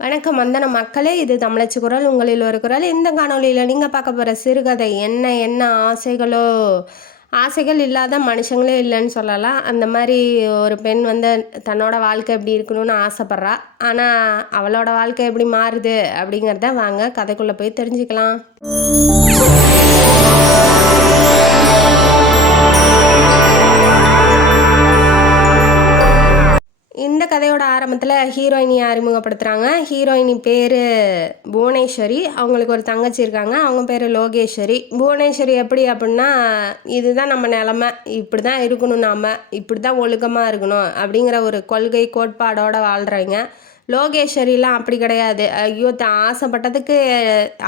வணக்கம் வந்தன மக்களே, இது தமிழச்சி குரல். உங்களில் ஒரு குரல். இந்த காணொளியில் நீங்கள் பார்க்க போகிற சிறுகதை என்ன என்ன ஆசைகளோ, ஆசைகள் இல்லாத மனுஷங்களே இல்லைன்னு சொல்லலாம். அந்த மாதிரி ஒரு பெண் வந்து தன்னோட வாழ்க்கை எப்படி இருக்கணும்னு ஆசைப்பட்றா. ஆனால் அவளோட வாழ்க்கை எப்படி மாறுது அப்படிங்கிறத வாங்க கதைக்குள்ளே போய் தெரிஞ்சுக்கலாம். இந்த கதையோட ஆரம்பத்தில் ஹீரோயினியை அறிமுகப்படுத்துகிறாங்க. ஹீரோயினி பேர் புவனேஸ்வரி. அவங்களுக்கு ஒரு தங்கச்சி இருக்காங்க. அவங்க பேர் லோகேஸ்வரி. புவனேஸ்வரி எப்படி அப்படின்னா, இதுதான் நம்ம நிலமை, இப்படி தான் இருக்கணும், நாம் இப்படி தான் ஒழுக்கமாக இருக்கணும் அப்படிங்கிற ஒரு கொள்கை கோட்பாடோடு வாழ்கிறவங்க. லோகேஸ்வரிலாம் அப்படி கிடையாது. ஐயோ,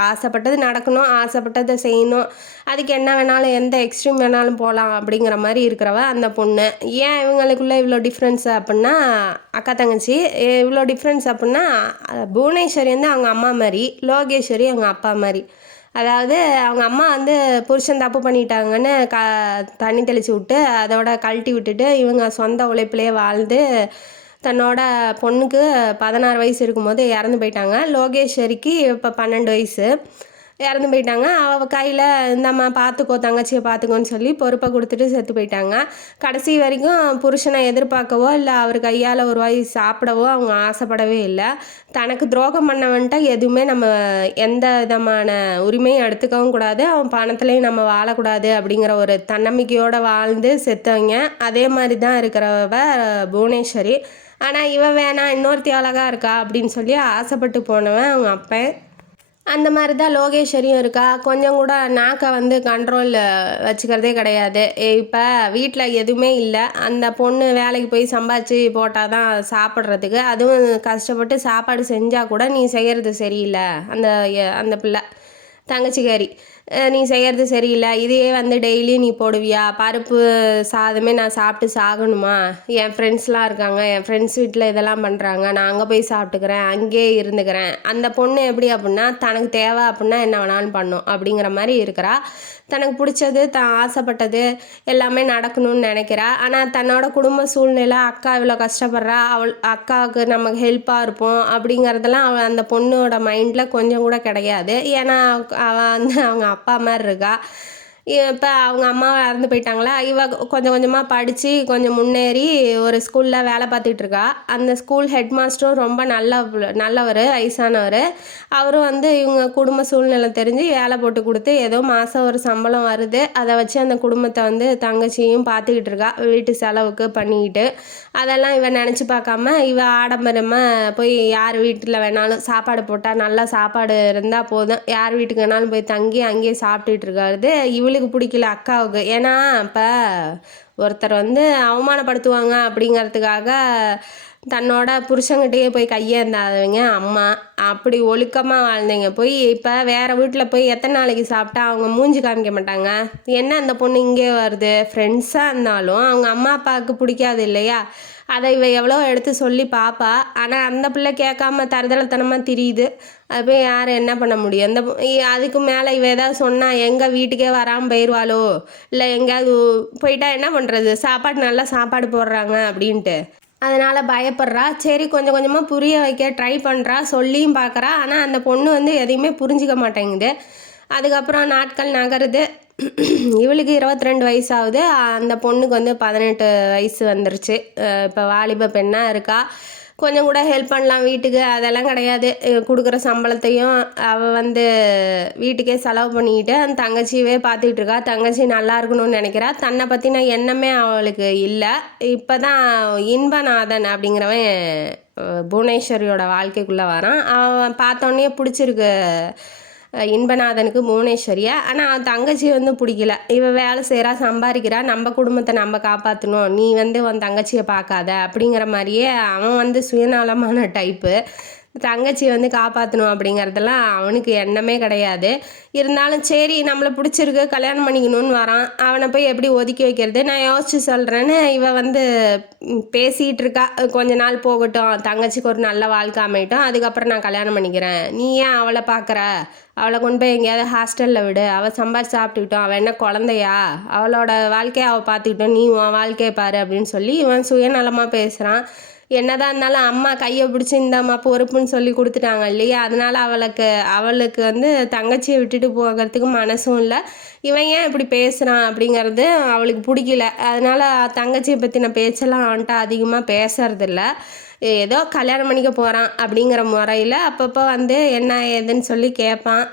ஆசைப்பட்டது நடக்கணும், ஆசைப்பட்டதை செய்யணும், அதுக்கு என்ன வேணாலும் எந்த எக்ஸ்ட்ரீம் வேணாலும் போகலாம் அப்படிங்கிற மாதிரி இருக்கிறவ அந்த பொண்ணு. ஏன் இவங்களுக்குள்ளே இவ்வளோ டிஃப்ரென்ஸ் அப்படின்னா, அக்கா தங்கச்சி இவ்வளோ டிஃப்ரென்ஸ் அப்படின்னா, புவனேஸ்வரி வந்து அவங்க அம்மா மாதிரி, லோகேஸ்வரி அவங்க அப்பா மாதிரி. அதாவது அவங்க அம்மா வந்து புருஷன் தப்பு பண்ணிட்டாங்கன்னு தண்ணி தெளித்து விட்டு அதோட கழட்டி விட்டுட்டு இவங்க சொந்த உழைப்பிலே வாழ்ந்து தன்னோட பொண்ணுக்கு 16 வயசு இருக்கும்போது இறந்து போயிட்டாங்க. லோகேஸ்வரிக்கு இப்போ 12 வயசு. இறந்து போயிட்டாங்க. அவள் கையில் இந்தம்மா பார்த்துக்கோ, தங்கச்சியை பார்த்துக்கோன்னு சொல்லி பொறுப்பை கொடுத்துட்டு செத்து போயிட்டாங்க. கடைசி வரைக்கும் புருஷனை எதிர்பார்க்கவோ இல்லை அவர் கையால் ஒரு வாய் சாப்பிடவோ அவங்க ஆசைப்படவே இல்லை. தனக்கு துரோகம் பண்ணவன்ட்ட எதுவுமே நம்ம எந்த விதமான உரிமையும் எடுத்துக்கவும் கூடாது, அவன் பணத்துலேயும் நம்ம வாழக்கூடாது அப்படிங்கிற ஒரு தன்னம்பிக்கையோடு வாழ்ந்து செத்தவங்க. அதே மாதிரி தான் இருக்கிறவ புவனேஸ்வரி. ஆனால் இவன் வேணாம், இன்னொருத்தி அழகாக இருக்கா அப்படின்னு சொல்லி ஆசைப்பட்டு போனவன் அவங்க அப்பன். அந்த மாதிரி தான் லோகேஸ்வரியும் இருக்கா. கொஞ்சம் கூட நாக்கை வந்து கண்ட்ரோலில் வச்சுக்கிறதே கிடையாது. இப்போ வீட்டில் எதுவுமே இல்லை, அந்த பொண்ணு வேலைக்கு போய் சம்பாதிச்சு போட்டால் தான் சாப்பிட்றதுக்கு. அதுவும் கஷ்டப்பட்டு சாப்பாடு செஞ்சால் கூட நீ செய்கிறது சரியில்லை, அந்த பிள்ளை தங்கச்சிக்காரி, நீ செய்கிறது சரியில்லை, இதையே வந்து டெய்லி நீ போடுவியா, பருப்பு சாதமே நான் சாப்பிட்டு சாகணுமா, என் ஃப்ரெண்ட்ஸ்லாம் இருக்காங்க, என் ஃப்ரெண்ட்ஸ் வீட்டில் இதெல்லாம் பண்ணுறாங்க, நான் அங்கே போய் சாப்பிட்டுக்கிறேன், அங்கேயே இருந்துக்கிறேன். அந்த பொண்ணு எப்படி அப்படின்னா, தனக்கு தேவை அப்படின்னா என்ன வேணாலும் பண்ணும் அப்படிங்கிற மாதிரி இருக்கிறா. தனக்கு பிடிச்சது, தான் ஆசைப்பட்டது எல்லாமே நடக்கணும்னு நினைக்கிறா. ஆனால் தன்னோட குடும்ப சூழ்நிலை, அக்கா இவ்வளோ கஷ்டப்படுறா, அக்காவுக்கு நமக்கு ஹெல்ப்பாக இருப்போம் அப்படிங்கிறதெல்லாம் அந்த பொண்ணோட மைண்டில் கொஞ்சம் கூட கிடையாது. ஏன்னா அவள் வந்து அவங்க அப்பா மாதிரி இருக்கா. இப்போ அவங்க அம்மா இறந்து போயிட்டாங்களா, இவ கொஞ்சம் கொஞ்சமாக படித்து கொஞ்சம் முன்னேறி ஒரு ஸ்கூலில் வேலை பார்த்துட்ருக்கா. அந்த ஸ்கூல் ஹெட் மாஸ்டரும் ரொம்ப நல்லவர், வயசானவர். அவரும் வந்து இவங்க குடும்ப சூழ்நிலை தெரிஞ்சு வேலை போட்டு கொடுத்து ஏதோ மாதம் ஒரு சம்பளம் வருது, அதை வச்சு அந்த குடும்பத்தை வந்து தங்கச்சியும் பார்த்துக்கிட்டு இருக்கா, வீட்டு செலவுக்கு பண்ணிக்கிட்டு. அதெல்லாம் இவன் நினச்சி பார்க்காம இவ ஆடம்பரமாக போய் யார் வீட்டில் வேணாலும் சாப்பாடு போட்டால் நல்லா சாப்பாடு இருந்தால் போதும், யார் வீட்டுக்கு வேணாலும் போய் தங்கி அங்கேயே சாப்பிட்டுட்டு இருக்காது. இவளுக்கு பிடிக்கல அக்காவுக்கு. ஏன்னா இப்போ ஒருத்தர் வந்து அவமானப்படுத்துவாங்க அப்படிங்கிறதுக்காக தன்னோட புருஷங்கிட்டேயே போய் கையேந்தாதவங்க அம்மா. அப்படி ஒழுக்கமாக வாழ்ந்தீங்க போய் இப்போ வேறு வீட்டில் போய் எத்தனை நாளைக்கு சாப்பிட்டா அவங்க மூஞ்சி காமிக்க மாட்டாங்க. என்ன அந்த பொண்ணு இங்கே வருது, ஃப்ரெண்ட்ஸாக இருந்தாலும் அவங்க அம்மா அப்பாவுக்கு பிடிக்காது இல்லையா, அதை இவ எவ்வளோ எடுத்து சொல்லி பார்ப்பா. ஆனால் அந்த பிள்ளை கேட்காம தருதலத்தனமாக திரியுது. அது போய் யார் என்ன பண்ண முடியும்? அதுக்கு மேலே இவ ஏதாவது சொன்னால் எங்கள் வீட்டுக்கே வராமல் போயிடுவாளோ, இல்லை எங்கேயாவது போயிட்டா என்ன பண்ணுறது, சாப்பாடு நல்லா சாப்பாடு போடுறாங்க அப்படின்ட்டு அதனால் பயப்படுறா. சரி, கொஞ்சம் கொஞ்சமாக புரிய வைக்க ட்ரை பண்ணுறா, சொல்லியும் பார்க்குறா. ஆனால் அந்த பொண்ணு வந்து எதையுமே புரிஞ்சிக்க மாட்டேங்குது. அதுக்கப்புறம் நாட்கள் நகருது. இவளுக்கு 22 வயசு ஆகுது, அந்த பொண்ணுக்கு வந்து 18 வயசு வந்துருச்சு. இப்போ வாலிப பெண்ணாக இருக்கா. கொஞ்சம் கூட ஹெல்ப் பண்ணலாம் வீட்டுக்கு, அதெல்லாம் கிடையாது. கொடுக்குற சம்பளத்தையும் அவள் வந்து வீட்டுக்கே செலவு பண்ணிக்கிட்டு அந்த தங்கச்சியவே பார்த்துக்கிட்டு இருக்கா. தங்கச்சி நல்லா இருக்கணும்னு நினைக்கிறா. தன்னை பற்றின எண்ணமே அவளுக்கு இல்லை. இப்போ தான் இன்பநாதன் அப்படிங்கிறவன் புவனேஸ்வரியோட வாழ்க்கைக்குள்ளே வரான். அவன் பார்த்தோன்னே பிடிச்சிருக்கு இன்பநாதனுக்கு புவனேஸ்வரியா. ஆனால் அவன் தங்கச்சி வந்து பிடிக்கல. இவன் வேலை செய்கிறா, சம்பாதிக்கிறா, நம்ம குடும்பத்தை நம்ம காப்பாற்றணும், நீ வந்து உன் தங்கச்சியை பார்க்காத அப்படிங்கிற மாதிரியே அவன் வந்து சுயநலமான டைப்பு. தங்கச்சி வந்து காப்பாற்றணும் அப்படிங்கிறதெல்லாம் அவனுக்கு எண்ணமே கிடையாது. இருந்தாலும் சரி, நம்மளை பிடிச்சிருக்கு, கல்யாணம் பண்ணிக்கணும்னு வரான். அவனை போய் எப்படி ஒதுக்கி வைக்கிறது, நான் யோசிச்சு சொல்கிறேன்னு இவன் வந்து பேசிகிட்டு இருக்கா. கொஞ்ச நாள் போகட்டும், தங்கச்சிக்கு ஒரு நல்ல வாழ்க்கை அமையட்டும், அதுக்கப்புறம் நான் கல்யாணம் பண்ணிக்கிறேன், நீ ஏன் அவளை பார்க்குற, அவளை கொண்டு போய் எங்கேயாவது ஹாஸ்டலில் விடு, அவள் சம்பாதிச்சு சாப்பிட்டுக்கிட்டோம், அவள் என்ன குழந்தையா, அவளோட வாழ்க்கையை அவள் பார்த்துக்கிட்டோம், நீ உன் வாழ்க்கையை பாரு அப்படின்னு சொல்லி இவன் சுயநலமாக பேசுகிறான். என்னதான் இருந்தாலும் அம்மா கையை பிடிச்சி இந்தாம்மா பொறுப்புன்னு சொல்லி கொடுத்துட்டாங்க இல்லையா, அதனால அவளுக்கு வந்து தங்கச்சியை விட்டுட்டு போகிறதுக்கு மனசும் இல்லை. இவன் ஏன் இப்படி பேசுகிறான் அப்படிங்கிறது அவளுக்கு பிடிக்கல. அதனால தங்கச்சியை பற்றின பேச்செல்லாம் அவன்கிட்ட அதிகமாக பேசுறதில்ல. ஏதோ கல்யாணம் பண்ணிக்க போகிறான் அப்படிங்கிற முறையில் அப்பப்போ வந்து என்ன ஏதுன்னு சொல்லி கேட்பான்.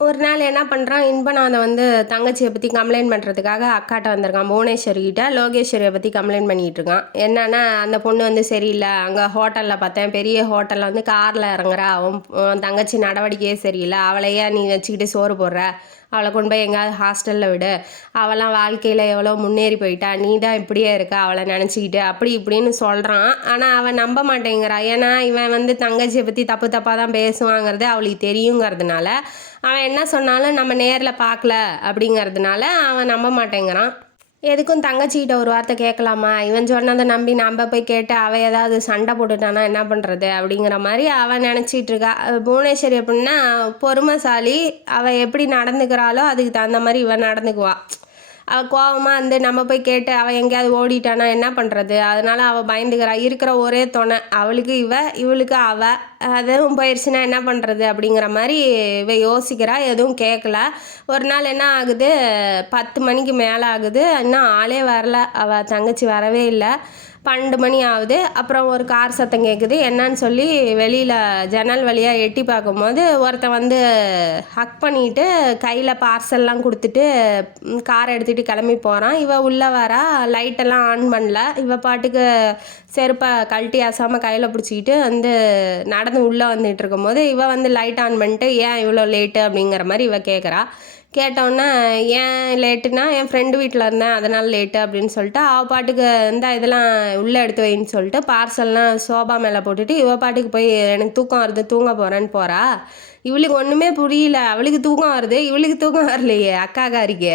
ஒரு நாள் என்ன பண்ணுறான், இன்பநாதன் வந்து தங்கச்சியை பற்றி கம்ப்ளைண்ட் பண்ணுறதுக்காக அக்காட்ட வந்திருக்கான். புவனேஸ்வரிக்கிட்ட லோகேஸ்வரியை பற்றி கம்ப்ளைண்ட் பண்ணிகிட்டு இருக்கான். என்னன்னா, அந்த பொண்ணு வந்து சரியில்லை, அங்கே ஹோட்டலில் பார்த்தேன், பெரிய ஹோட்டலில் வந்து காரில் இறங்குறா, அவன் தங்கச்சி நடவடிக்கையே சரியில்லை, அவளையே நீ வச்சுக்கிட்டு சோறு போடுற, அவளை கொண்டு போய் எங்கேயாவது ஹாஸ்டலில் விடு, அவளாம் வாழ்க்கையில் எவ்வளோ முன்னேறி போயிட்டா, நீ தான் இப்படியே இருக்க அவளை நினச்சிக்கிட்டு அப்படி இப்படின்னு சொல்கிறான். ஆனால் அவன் நம்ப மாட்டேங்கிறா. ஏன்னா இவன் வந்து தங்கச்சியை பற்றி தப்பு தப்பாக தான் பேசுவாங்கிறது அவளுக்கு தெரியுங்கிறதுனால அவன் என்ன சொன்னாலும் நம்ம நேரில் பார்க்கல அப்படிங்கிறதுனால அவன் நம்ப மாட்டேங்கிறான். எதுக்கும் தங்கச்சிக்கிட்ட ஒரு வார்த்தை கேட்கலாமா, இவன் சொன்னதை நம்பி நம்ம போய் கேட்டு அவள் ஏதாவது சண்டை போட்டுட்டானா என்ன பண்ணுறது அப்படிங்கிற மாதிரி அவன் நினச்சிட்டு இருக்கா. புவனேஸ்வரி எப்படின்னா பொறுமைசாலி, அவள் எப்படி நடந்துக்கிறாளோ அதுக்கு தகுந்த மாதிரி இவன் நடந்துக்குவா. அவள் கோபமாக வந்து நம்ம போய் கேட்டு அவள் எங்கேயாவது ஓடிட்டானா என்ன பண்ணுறது, அதனால் அவள் பயந்துக்கிறா. இருக்கிற ஒரே துணை அவளுக்கு இவளுக்கு அவள், அதுவும் போயிடுச்சுன்னா என்ன பண்ணுறது அப்படிங்கிற மாதிரி இவ யோசிக்கிறா. எதுவும் கேட்கல. ஒரு நாள் என்ன ஆகுது, 10 மணிக்கு மேலே ஆகுது, இன்னும் ஆளே வரல, அவள் தங்கச்சி வரவே இல்லை. 12 மணி ஆகுது. அப்புறம் ஒரு கார் சத்தம் கேட்குது. என்னன்னு சொல்லி வெளியில் ஜன்னல் வழியாக எட்டி பார்க்கும்போது ஒருத்தன் வந்து ஹக் பண்ணிட்டு கையில் பார்சல்லாம் கொடுத்துட்டு காரை எடுத்துகிட்டு கிளம்பி போகிறான். இவ உள்ளே வரா, லைட்டெல்லாம் ஆன் பண்ணல, இவ பாட்டுக்கு செருப்பை கழட்டி அசாமல் கையில் பிடிச்சிக்கிட்டு வந்து நடந்து உள்ளே வந்துட்டு இருக்கும்போது இவ வந்து லைட் ஆன் பண்ணிட்டு ஏன் இவ்வளோ லேட்டு அப்படிங்கிற மாதிரி இவ கேட்குறா. கேட்டோன்னே ஏன் லேட்டுனா என் ஃப்ரெண்டு வீட்டில் இருந்தேன் அதனால் லேட்டு அப்படின்னு சொல்லிட்டு அவள் பாட்டுக்கு இதெல்லாம் உள்ளே எடுத்து வைன்னு சொல்லிட்டு பார்சல்லாம் சோபா மேலே போட்டுட்டு இவள் பாட்டுக்கு போய் எனக்கு தூக்கம் வருது தூங்க போகிறேன்னு போகிறா. இவளுக்கு ஒன்றுமே புரியல. அவளுக்கு தூக்கம் வருது, இவளுக்கு தூக்கம் வரலையே அக்காக்காரிக்கு.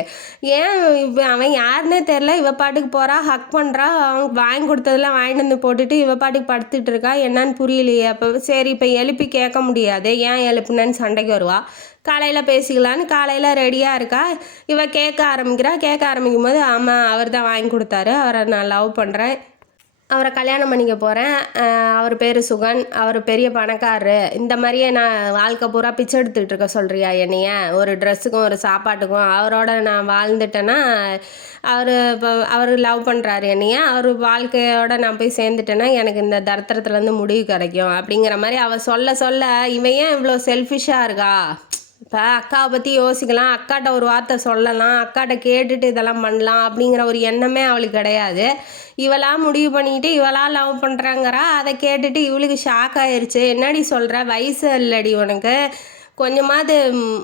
ஏன் இப்போ அவன் யாருன்னே தெரில, இவ பாட்டுக்கு போகிறா, ஹக் பண்ணுறா, அவங்க வாங்கி கொடுத்ததெல்லாம் வாங்கிட்டு வந்து போட்டுட்டு இவ பாட்டுக்கு படுத்துட்டு இருக்கா. என்னன்னு புரியலையே. அப்போ சரி இப்போ எழுப்பி கேட்க முடியாது, ஏன் எழுப்புனேன்னு சண்டைக்கு வருவா. காலையில் பேசிக்கலான்னு காலையில் ரெடியாக இருக்கா. இவ கேட்க ஆரம்பிக்கும் போது ஆமாம் அவர் தான் வாங்கி கொடுத்தாரு, அவரை நான் லவ் பண்ணுறேன், அவரை கல்யாணம் பண்ணிக்க போகிறேன், அவர் பேர் சுகன், அவர் பெரிய பணக்காரரு, இந்த மாதிரியே நான் வாழ்க்கை பூரா பிச்சை எடுத்துகிட்டு இருக்க சொல்கிறியா என்னைய, ஒரு ட்ரெஸ்ஸுக்கும் ஒரு சாப்பாட்டுக்கும் அவரோட நான் வாழ்ந்துட்டேன்னா அவர் லவ் பண்ணுறாரு என்னைய, அவர் வாழ்க்கையோட நான் போய் சேர்ந்துட்டேன்னா எனக்கு இந்த தரித்திரத்துலேருந்து முடிவு கிடைக்கும் அப்படிங்கிற மாதிரி அவள் சொல்ல இவன் ஏன் இவ்வளோ செல்ஃபிஷாக இருக்கா. இப்போ அக்காவை பற்றி யோசிக்கலாம், அக்காட்ட ஒரு வார்த்தை சொல்லலாம், அக்காட்ட கேட்டுட்டு இதெல்லாம் பண்ணலாம் அப்படிங்கிற ஒரு எண்ணமே அவளுக்கு கிடையாது. இவளாக முடிவு பண்ணிக்கிட்டு இவளாக லவ் பண்ணுறாங்கிறா. அதை கேட்டுட்டு இவளுக்கு ஷாக் ஆயிடுச்சு. என்னடி சொல்கிற, வயசு இல்லடி உனக்கு, கொஞ்சமாவது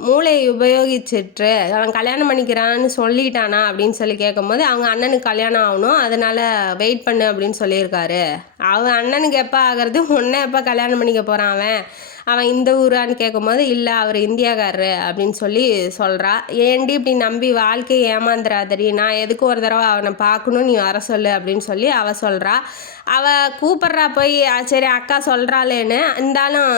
மூளை உபயோகிச்சிட்டு அவன் கல்யாணம் பண்ணிக்கிறான்னு சொல்லிட்டானா அப்படின்னு சொல்லி கேட்கும்போது அவங்க அண்ணனுக்கு கல்யாணம் ஆகணும் அதனால் வெயிட் பண்ணு அப்படின்னு சொல்லியிருக்காரு. அவன் அண்ணனுக்கு எப்போ ஆகிறது, உன்னை எப்போ கல்யாணம் பண்ணிக்க போகிறான், அவன் இந்த ஊரான்னு கேட்கும்போது இல்லை அவர் இந்தியாக்காரரு அப்படின்னு சொல்கிறா. ஏண்டி இப்படி நம்பி வாழ்க்கையை ஏமாந்துடாதடி, நான் எதுக்கு ஒரு தடவை அவனை பார்க்கணும், நீ வர சொல்லு அப்படின்னு சொல்லி அவள் சொல்கிறா. அவள் கூப்பிட்றா போய், சரி அக்கா சொல்கிறாளேன்னு. இருந்தாலும்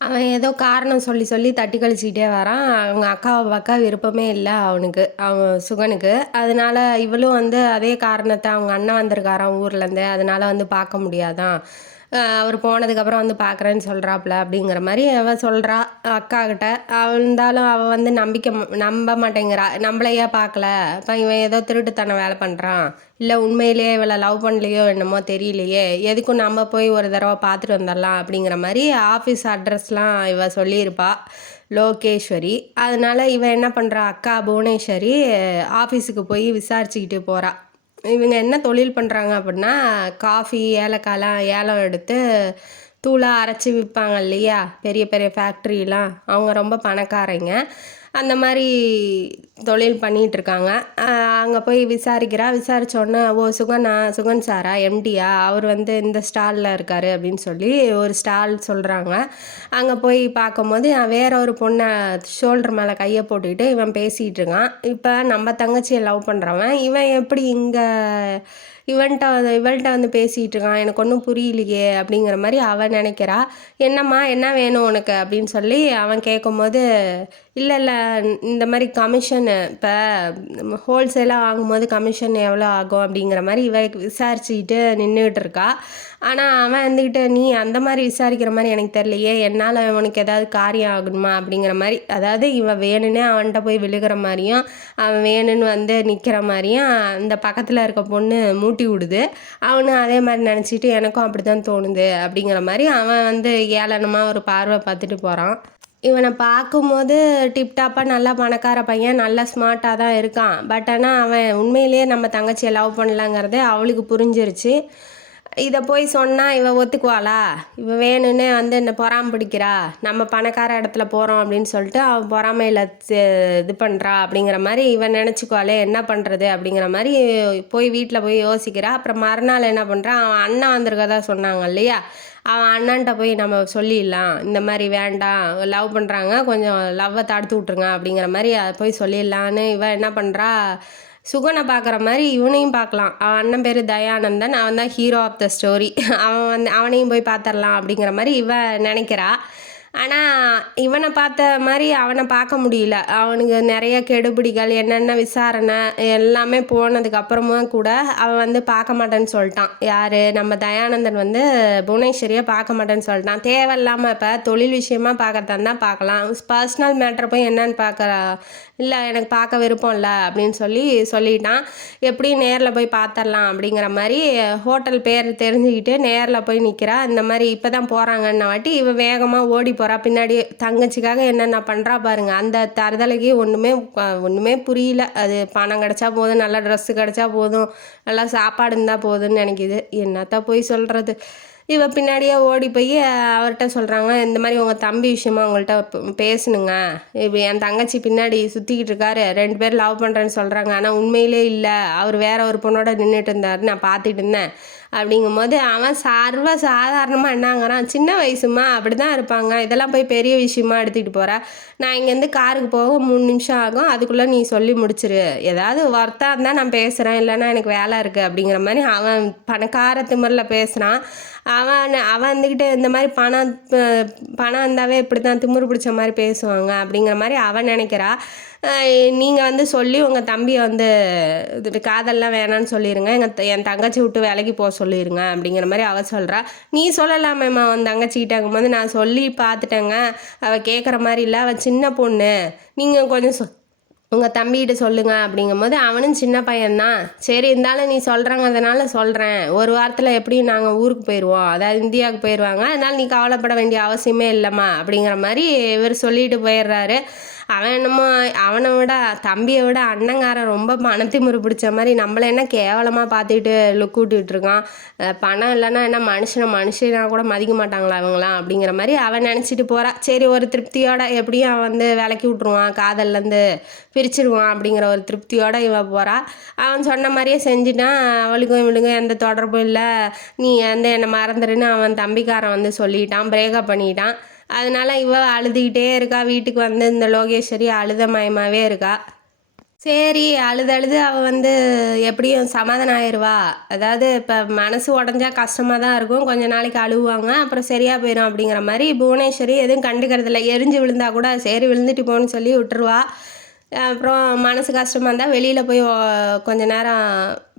அவன் ஏதோ காரணம் சொல்லி தட்டி கழிச்சிக்கிட்டே வரான். அவங்க அக்காவை பார்க்க விருப்பமே இல்லை அவன் சுகனுக்கு. அதனால இவளும் வந்து அதே காரணத்தை, அவங்க அண்ணன் வந்திருக்காரான் ஊர்லேருந்து, அதனால வந்து பார்க்க முடியாதான், அவர் போனதுக்கப்புறம் வந்து பார்க்குறேன்னு சொல்கிறாப்புல அப்படிங்கிற மாதிரி அவள் சொல்கிறா அக்காக்கிட்ட. இருந்தாலும் அவள் வந்து நம்ப மாட்டேங்கிறா. நம்மளையே பார்க்கல, இப்போ இவன் ஏதோ திருட்டுத்தனம் வேலை பண்ணுறான், இல்லை உண்மையிலேயே இவளை லவ் பண்ணலையோ என்னமோ தெரியலையே, எதுக்கும் நம்ம போய் ஒரு தடவை பார்த்துட்டு வந்துடலாம் அப்படிங்கிற மாதிரி ஆஃபீஸ் அட்ரஸ்லாம் இவள் சொல்லியிருப்பா லோகேஸ்வரி. அதனால் இவன் என்ன பண்ணுறா, அக்கா புவனேஸ்வரி ஆஃபீஸுக்கு போய் விசாரிச்சுக்கிட்டு போகிறா. இவங்க என்ன தொழில் பண்ணுறாங்க அப்படின்னா, காஃபி ஏலக்காய்லாம் ஏலம் எடுத்து தூளாக அரைச்சி விற்பாங்க இல்லையா, பெரிய பெரிய ஃபேக்ட்ரிலாம், அவங்க ரொம்ப பணக்காரங்க. அந்த மாதிரி தொழில் பண்ணிகிட்ருக்காங்க. அங்கே போய் விசாரித்தோன்னே ஓ சுகன் சாரா, எம்டியா, அவர் வந்து இந்த ஸ்டாலில் இருக்கார் அப்படின்னு சொல்லி ஒரு ஸ்டால் சொல்கிறாங்க. அங்கே போய் பார்க்கும்போது வேற ஒரு பொண்ணை ஷோல்டர் மேலே கையை போட்டுக்கிட்டு இவன் பேசிகிட்டு இருக்கான். இப்போ நம்ம தங்கச்சியை லவ் பண்ணுறவன் இவன் எப்படி இங்கே இவள்கிட்ட வந்து பேசிகிட்டு இருக்கான், எனக்கு ஒன்றும் புரியலையே அப்படிங்கிற மாதிரி அவன் நினைக்கிறா. என்னம்மா என்ன வேணும் உனக்கு அப்படின்னு சொல்லி அவன் கேட்கும்போது, இல்லை இந்த மாதிரி கமிஷனு, இப்போ ஹோல்சேலாக வாங்கும்போது கமிஷன் எவ்வளோ ஆகும் அப்படிங்கிற மாதிரி இவ விசாரிச்சுக்கிட்டு நின்றுக்கிட்டு இருக்கா. ஆனால் அவன் வந்துக்கிட்டு நீ அந்த மாதிரி விசாரிக்கிற மாதிரி எனக்கு தெரியலையே, என்னால் உனக்கு ஏதாவது காரியம் ஆகணுமா அப்படிங்கிற மாதிரி, அதாவது இவன் வேணும்னே அவன்கிட்ட போய் விழுகிற மாதிரியும் அவன் வேணும்னு வந்து நிற்கிற மாதிரியும் அந்த பக்கத்தில் இருக்க பொண்ணு மூட்டி விடுது. அவனும் அதே மாதிரி நினச்சிட்டு எனக்கும் அப்படி தான் தோணுது அப்படிங்கிற மாதிரி அவன் வந்து ஏளனமாக ஒரு பார்வை பார்த்துட்டு போகிறான். இவனை பார்க்கும்போது டிப்டாப்பாக நல்லா பணக்கார பையன், நல்லா ஸ்மார்ட்டாக தான் இருக்கான். பட் ஆனால் அவன் உண்மையிலேயே நம்ம தங்கச்சியை லவ் பண்ணலங்கிறது அவளுக்கு புரிஞ்சிருச்சு. இதை போய் சொன்னால் இவ ஒத்துக்குவாளா? இவ வேணும்னே வந்து என்ன பொறாம பிடிக்கிறா, நம்ம பணக்கார இடத்துல போகிறோம் அப்படின்னு சொல்லிட்டு அவன் பொறாமையில் இது பண்ணுறா அப்படிங்கிற மாதிரி இவன் நினச்சிக்குவாளே, என்ன பண்ணுறது அப்படிங்கிற மாதிரி போய் வீட்டில் போய் யோசிக்கிறா. அப்புறம் மறுநாள் என்ன பண்ணுறான், அவன் அண்ணன் வந்திருக்கதா சொன்னாங்க இல்லையா, அவன் அண்ணன்ட்ட போய் நம்ம சொல்லிடலாம், இந்த மாதிரி வேண்டாம், லவ் பண்ணுறாங்க, கொஞ்சம் லவ்வை தடுத்து விட்ருங்க அப்படிங்கிற மாதிரி அதை போய் சொல்லிடலான்னு இவன் என்ன பண்ணுறா, சுகனை பார்க்குற மாதிரி இவனையும் பார்க்கலாம். அவன் அண்ணன் பேர் தயானந்தன், அவன் தான் ஹீரோ ஆஃப் த ஸ்டோரி. அவன் வந்து அவனையும் போய் பார்த்துடலாம் அப்படிங்கிற மாதிரி இவன் நினைக்கிறா. ஆனால் இவனை பார்த்த மாதிரி அவனை பார்க்க முடியல. அவனுக்கு நிறைய கெடுபிடிகள், என்னென்ன விசாரணை எல்லாமே போனதுக்கப்புறமும் கூட அவன் வந்து பார்க்க மாட்டேன்னு சொல்லிட்டான். யார், நம்ம தயானந்தன் வந்து புவனேஸ்வரியை பார்க்க மாட்டேன்னு சொல்லிட்டான். தேவையில்லாமல் இப்போ தொழில் விஷயமா பார்க்கறதா இருந்தால் பார்க்கலாம், பர்சனல் மேட்ரு போய் என்னன்னு பார்க்குறா, இல்லை எனக்கு பார்க்க விருப்பம் இல்லை அப்படின்னு சொல்லிட்டான். எப்படி நேரில் போய் பார்த்துடலாம் அப்படிங்கிற மாதிரி ஹோட்டல் பேர் தெரிஞ்சுக்கிட்டு நேரில் போய் நிற்கிறா. இந்த மாதிரி இப்போ தான் போகிறாங்கன்ன வாட்டி இவன் வேகமாக ஓடி போகிறா. பின்னாடி தங்கச்சிக்காக என்னென்ன பண்ணுறா பாருங்க. அந்த தருதலைக்கு ஒன்றுமே புரியல. அது பணம் கிடச்சா போதும், நல்லா ட்ரெஸ்ஸு கிடச்சா போதும், நல்லா சாப்பாடு இருந்தால் போதும்னு நினைக்கிது. என்னத்தான் போய் சொல்கிறது. இவ பின்னாடியே ஓடி போய் அவர்கிட்ட சொல்கிறாங்க, இந்த மாதிரி உங்கள் தம்பி விஷயமா உங்கள்கிட்ட பேசணுங்க, இப்போ என் தங்கச்சி பின்னாடி சுற்றிக்கிட்டு இருக்காரு, 2 பேர் லவ் பண்ணுறேன்னு சொல்கிறாங்க, ஆனால் உண்மையிலே இல்லை, அவர் வேற ஒரு பொண்ணோட நின்றுட்டு இருந்தார், நான் பார்த்துட்டு இருந்தேன் அப்படிங்கும்போது அவன் சாதாரணமாக என்னங்கிறான், சின்ன வயசுமா அப்படி தான் இருப்பாங்க, இதெல்லாம் போய் பெரிய விஷயமா எடுத்துக்கிட்டு போகிற, நான் இங்கேருந்து காருக்கு போக 3 நிமிஷம் ஆகும், அதுக்குள்ளே நீ சொல்லி முடிச்சிரு, ஏதாவது ஒர்த்தாக இருந்தால் நான் பேசுகிறேன், இல்லைன்னா எனக்கு வேலை இருக்குது அப்படிங்கிற மாதிரி அவன் பணக்கார திமிரில் பேசுகிறான். அவன் வந்துக்கிட்டு இந்த மாதிரி பணம் இருந்தாவே இப்படி தான் திமிரு பிடிச்ச மாதிரி பேசுவாங்க அப்படிங்கிற மாதிரி அவன் நினைக்கிறா. நீங்கள் வந்து சொல்லி உங்கள் தம்பியை வந்து இது காதல்லாம் வேணான்னு சொல்லிடுங்க, என் தங்கச்சி விட்டு வேலைக்கு போக சொல்லிடுங்க அப்படிங்கிற மாதிரி அவள் சொல்கிறா. நீ சொல்லலாமேம்மா உன் தங்கச்சிக்கிட்டாங்கும் போது, நான் சொல்லி பார்த்துட்டேங்க, அவள் கேட்குற மாதிரி இல்லை, அவள் சின்ன பொண்ணு, நீங்கள் கொஞ்சம் உங்கள் தம்பிகிட்ட சொல்லுங்க அப்படிங்கும்போது அவனும் சின்ன பையன்தான், சரி இருந்தாலும் நீ சொல்கிறாங்கிறதுனால சொல்கிறேன், ஒரு வாரத்தில் எப்படியும் நாங்கள் ஊருக்கு போயிடுவோம், அதாவது இந்தியாவுக்கு போயிடுவாங்க, அதனால் நீ கவலைப்பட வேண்டிய அவசியமே இல்லைம்மா அப்படிங்கிற மாதிரி இவர் சொல்லிட்டு போயிடுறாரு. அவன் என்னமோ அவனை விட தம்பியை விட அண்ணங்காரன் ரொம்ப பணத்திமிரு பிடிச்ச மாதிரி நம்மளை என்ன கேவலமாக பார்த்துக்கிட்டு லுக் விட்டுக்கிட்டு இருக்கான். பணம் இல்லைன்னா என்ன மனுஷனா கூட மதிக்க மாட்டாங்களா இவங்களாம் அப்படிங்கிற மாதிரி அவன் நினச்சிட்டு போகிறா. சரி ஒரு திருப்தியோட எப்படியும் அவன் வந்து விலக்கி விட்ருவான், காதல்லேருந்து பிரிச்சிடுவான் அப்படிங்கிற ஒரு திருப்தியோட இவன் போகிறா. அவன் சொன்ன மாதிரியே செஞ்சுட்டான். அவளுக்கும் இவளுக்கும் எந்த தொடர்பும் இல்லை, நீ வந்து என்னை மறந்துடுன்னு அவன் தம்பிக்காரன் வந்து சொல்லிட்டான், பிரேக்கப் பண்ணிட்டான். அதனால இவ அழுதுகிட்டே இருக்கா. வீட்டுக்கு வந்து இந்த லோகேஸ்வரி அழுத மயமாகவே இருக்கா. சரி அழுது அவள் வந்து எப்படியும் சமாதானம் ஆயிடுவா. அதாவது இப்போ மனசு உடஞ்சா கஷ்டமாக தான் இருக்கும், கொஞ்ச நாளைக்கு அழுவாங்க, அப்புறம் சரியாக போயிடும் அப்படிங்கிற மாதிரி புவனேஸ்வரி எதுவும் கண்டுக்கிறதில்ல. எரிஞ்சு விழுந்தா கூட சரி விழுந்துட்டு போன்னு சொல்லி விட்டுருவா. அப்புறம் மனசு கஷ்டமாக இருந்தால் வெளியில் போய் கொஞ்ச நேரம்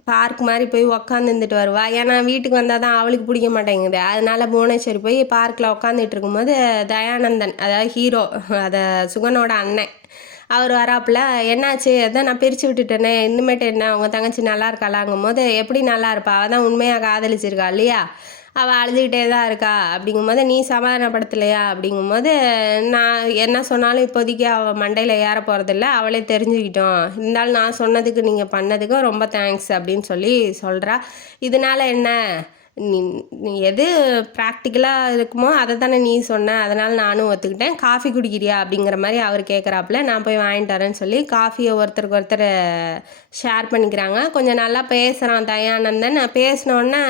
பார்க் மாதிரி போய் உக்காந்துருந்துட்டு வருவா. ஏன்னா வீட்டுக்கு வந்தால் தான் அவளுக்கு பிடிக்க மாட்டேங்குது. அதனால புவனேஸ்வரி போய் பார்க்கில் உட்காந்துட்டு இருக்கும்போது தயானந்தன், அதாவது ஹீரோ, அதை சுகனோட அண்ணன், அவர் வராப்புல, என்னாச்சு, அதான் நான் பிரித்து விட்டுட்டேனே, இனிமேட்டு என்ன உங்கள் தங்கச்சி நல்லா இருக்காளாங்கும் போது, எப்படி நல்லா இருப்பா, அவள் தான் உண்மையாக காதலிச்சிருக்கா இல்லையா, அவள் அழுதுகிட்டே தான் இருக்கா அப்படிங்கும்போது, நீ சமாதானப்படுத்தலையா அப்படிங்கும்போது, நான் என்ன சொன்னாலும் இப்போதைக்கு அவள் மண்டையில் ஏற போகிறதில்ல, அவளே தெரிஞ்சுக்கிட்டோம், இருந்தாலும் நான் சொன்னதுக்கு நீங்கள் பண்ணதுக்கும் ரொம்ப தேங்க்ஸ் அப்படின்னு சொல்கிறா. இதனால் என்ன, நீ எது ப்ராக்டிக்கலாக இருக்குமோ அதை தானே நீ சொன்ன, அதனால் நானும் ஒத்துக்கிட்டேன், காஃபி குடிக்கிறியா அப்படிங்கிற மாதிரி அவர் கேட்குறாப்புல. நான் போய் வாங்கிட்டு வரேன்னு சொல்லி காஃபியை ஒருத்தருக்கு ஒருத்தர் ஷேர் பண்ணிக்கிறாங்க. கொஞ்சம் நல்லா பேசுகிறான் தயானந்தன். பேசினோடனே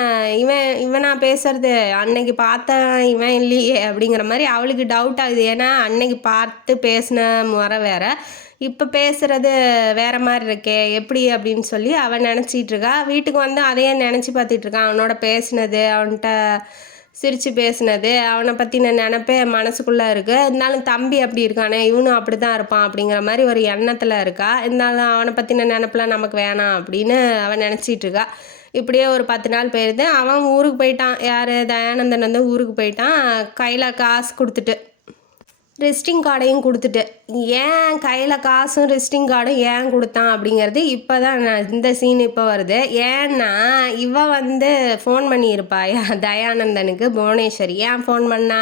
இவனா பேசுறது, அன்னைக்கு பார்த்த இவன் இல்லையே அப்படிங்கிற மாதிரி அவளுக்கு டவுட் ஆகுது. ஏன்னா அன்னைக்கு பார்த்து பேசின முறை வேற, இப்போ பேசுகிறது வேறு மாதிரி இருக்கே, எப்படி அப்படின்னு சொல்லி அவன் நினச்சிட்டு இருக்கா. வீட்டுக்கு வந்து அதையே நினச்சி பார்த்துட்ருக்கான். அவனோட பேசினது, அவன்கிட்ட சிரித்து பேசினது, அவனை பற்றின நினப்பே மனசுக்குள்ளே இருக்குது. இருந்தாலும் தம்பி அப்படி இருக்கானே, இவனும் அப்படி தான் இருப்பான் அப்படிங்கிற மாதிரி ஒரு எண்ணத்தில் இருக்கா. இருந்தாலும் அவனை பற்றின நினப்பெலாம் நமக்கு வேணாம் அப்படின்னு அவன் நினச்சிட்டு இருக்கா. இப்படியே ஒரு 10 நாள் போயிடுது. அவன் ஊருக்கு போயிட்டான். யார், தயானந்தன் வந்து ஊருக்கு போயிட்டான் கையில் காசு கொடுத்துட்டு, ரெசிஸ்டிங் கார்டையும் கொடுத்துட்டு. ஏன் கையில் காசும் ரெசிஸ்டிங் கார்டும் ஏன் கொடுத்தான் அப்படிங்கிறது இப்போ தான் இந்த சீன் இப்போ வருது. ஏன்னா இவ வந்து ஃபோன் பண்ணியிருப்பா தயானந்தனுக்கு புவனேஸ்வரி. ஏன் ஃபோன் பண்ணா,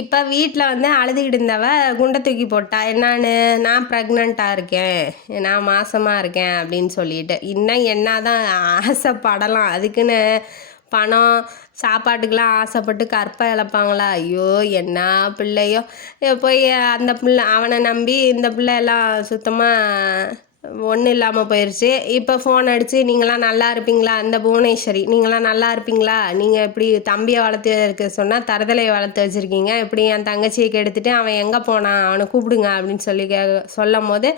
இப்போ வீட்டில் வந்து அழுதுகிட்டு இருந்தவ குண்டை தூக்கி போட்டா. என்னான்னு, நான் ப்ரெக்னெண்ட்டாக இருக்கேன், நான் மாசமாக இருக்கேன் அப்படின்னு சொல்லிட்டு. இன்னும் என்ன தான் ஆசைப்படலாம், அதுக்குன்னு பணம் சாப்பாட்டுக்கெலாம் ஆசைப்பட்டு கற்பை இழப்பாங்களா? ஐயோ என்ன பிள்ளையோ. போய் அந்த பிள்ளை அவனை நம்பி இந்த பிள்ளை எல்லாம் சுத்தமாக ஒன்றும் இல்லாமல் போயிடுச்சு. இப்போ ஃபோன் அடித்து, நீங்களாம் நல்லா இருப்பீங்களா, இந்த புவனேஸ்வரி நீங்களாம் நல்லா இருப்பீங்களா, நீங்கள் இப்படி தம்பியை வளர்த்து இருக்க சொன்னால் தருதலையை வளர்த்து வச்சுருக்கீங்க, இப்படி என் தங்கச்சியை கெடுத்துட்டு அவன் எங்கே போனான், அவனை கூப்பிடுங்க அப்படின்னு சொல்லி சொல்லும் போது,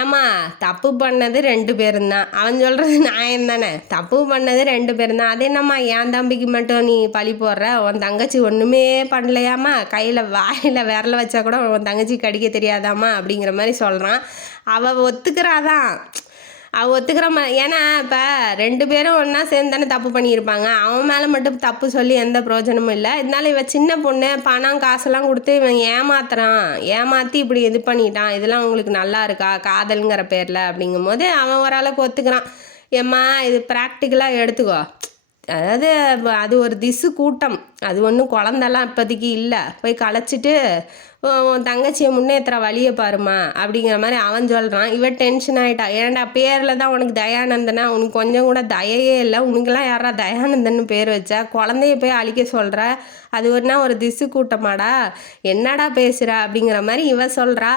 ஏம்மா தப்பு பண்ணது 2 பேரும் தான், அவன் சொல்கிறது நியாயம் தானே, தப்பு பண்ணது 2 பேரும் தான், அது என்னம்மா என் தம்பிக்கு மட்டும் நீ பழி போடுற, உன் தங்கச்சி ஒன்றுமே பண்ணலையாம்மா, கையில் வாயில் விரல வச்சா கூட உன் தங்கச்சி கடிக்க தெரியாதாம்மா அப்படிங்கிற மாதிரி சொல்கிறான். அவள் ஒத்துக்கிறாதான், அவள் ஒத்துக்கிற ஏன்னா இப்போ 2 பேரும் ஒன்றா சேர்ந்து தானே தப்பு பண்ணியிருப்பாங்க. அவன் மேலே மட்டும் தப்பு சொல்லி எந்த பிரயோஜனமும் இல்லை. இதனால இவன் சின்ன பொண்ணு, பணம் காசெல்லாம் கொடுத்து இவன் ஏமாற்றி இப்படி இது பண்ணிட்டான், இதெல்லாம் உங்களுக்கு நல்லா இருக்கா காதலுங்கிற பேரில் அப்படிங்கும் போது அவன் ஓரளவுக்கு ஒத்துக்கிறான். ஏம்மா இது ப்ராக்டிக்கலாக எடுத்துக்கோ, அதாவது அது ஒரு திசு கூட்டம், அது ஒன்றும் குழந்தெல்லாம் இப்போதைக்கு இல்லை, போய் களைச்சிட்டு உன் தங்கச்சியை முன்னேற்றுற வழியை பாருமா அப்படிங்கிற மாதிரி அவன் சொல்கிறான். இவன் டென்ஷன் ஆகிட்டா. ஏன்டா பேரில் தான் உனக்கு தயானந்தனா, உனக்கு கொஞ்சம் கூட தயையே இல்லை, உனக்கெல்லாம் யாரா தயானந்தன்னு பேர் வச்சா, குழந்தைய போய் அழிக்க சொல்கிற, அது ஒரு திசு கூட்டமாடா, என்னடா பேசுகிற அப்படிங்கிற மாதிரி இவன் சொல்கிறா.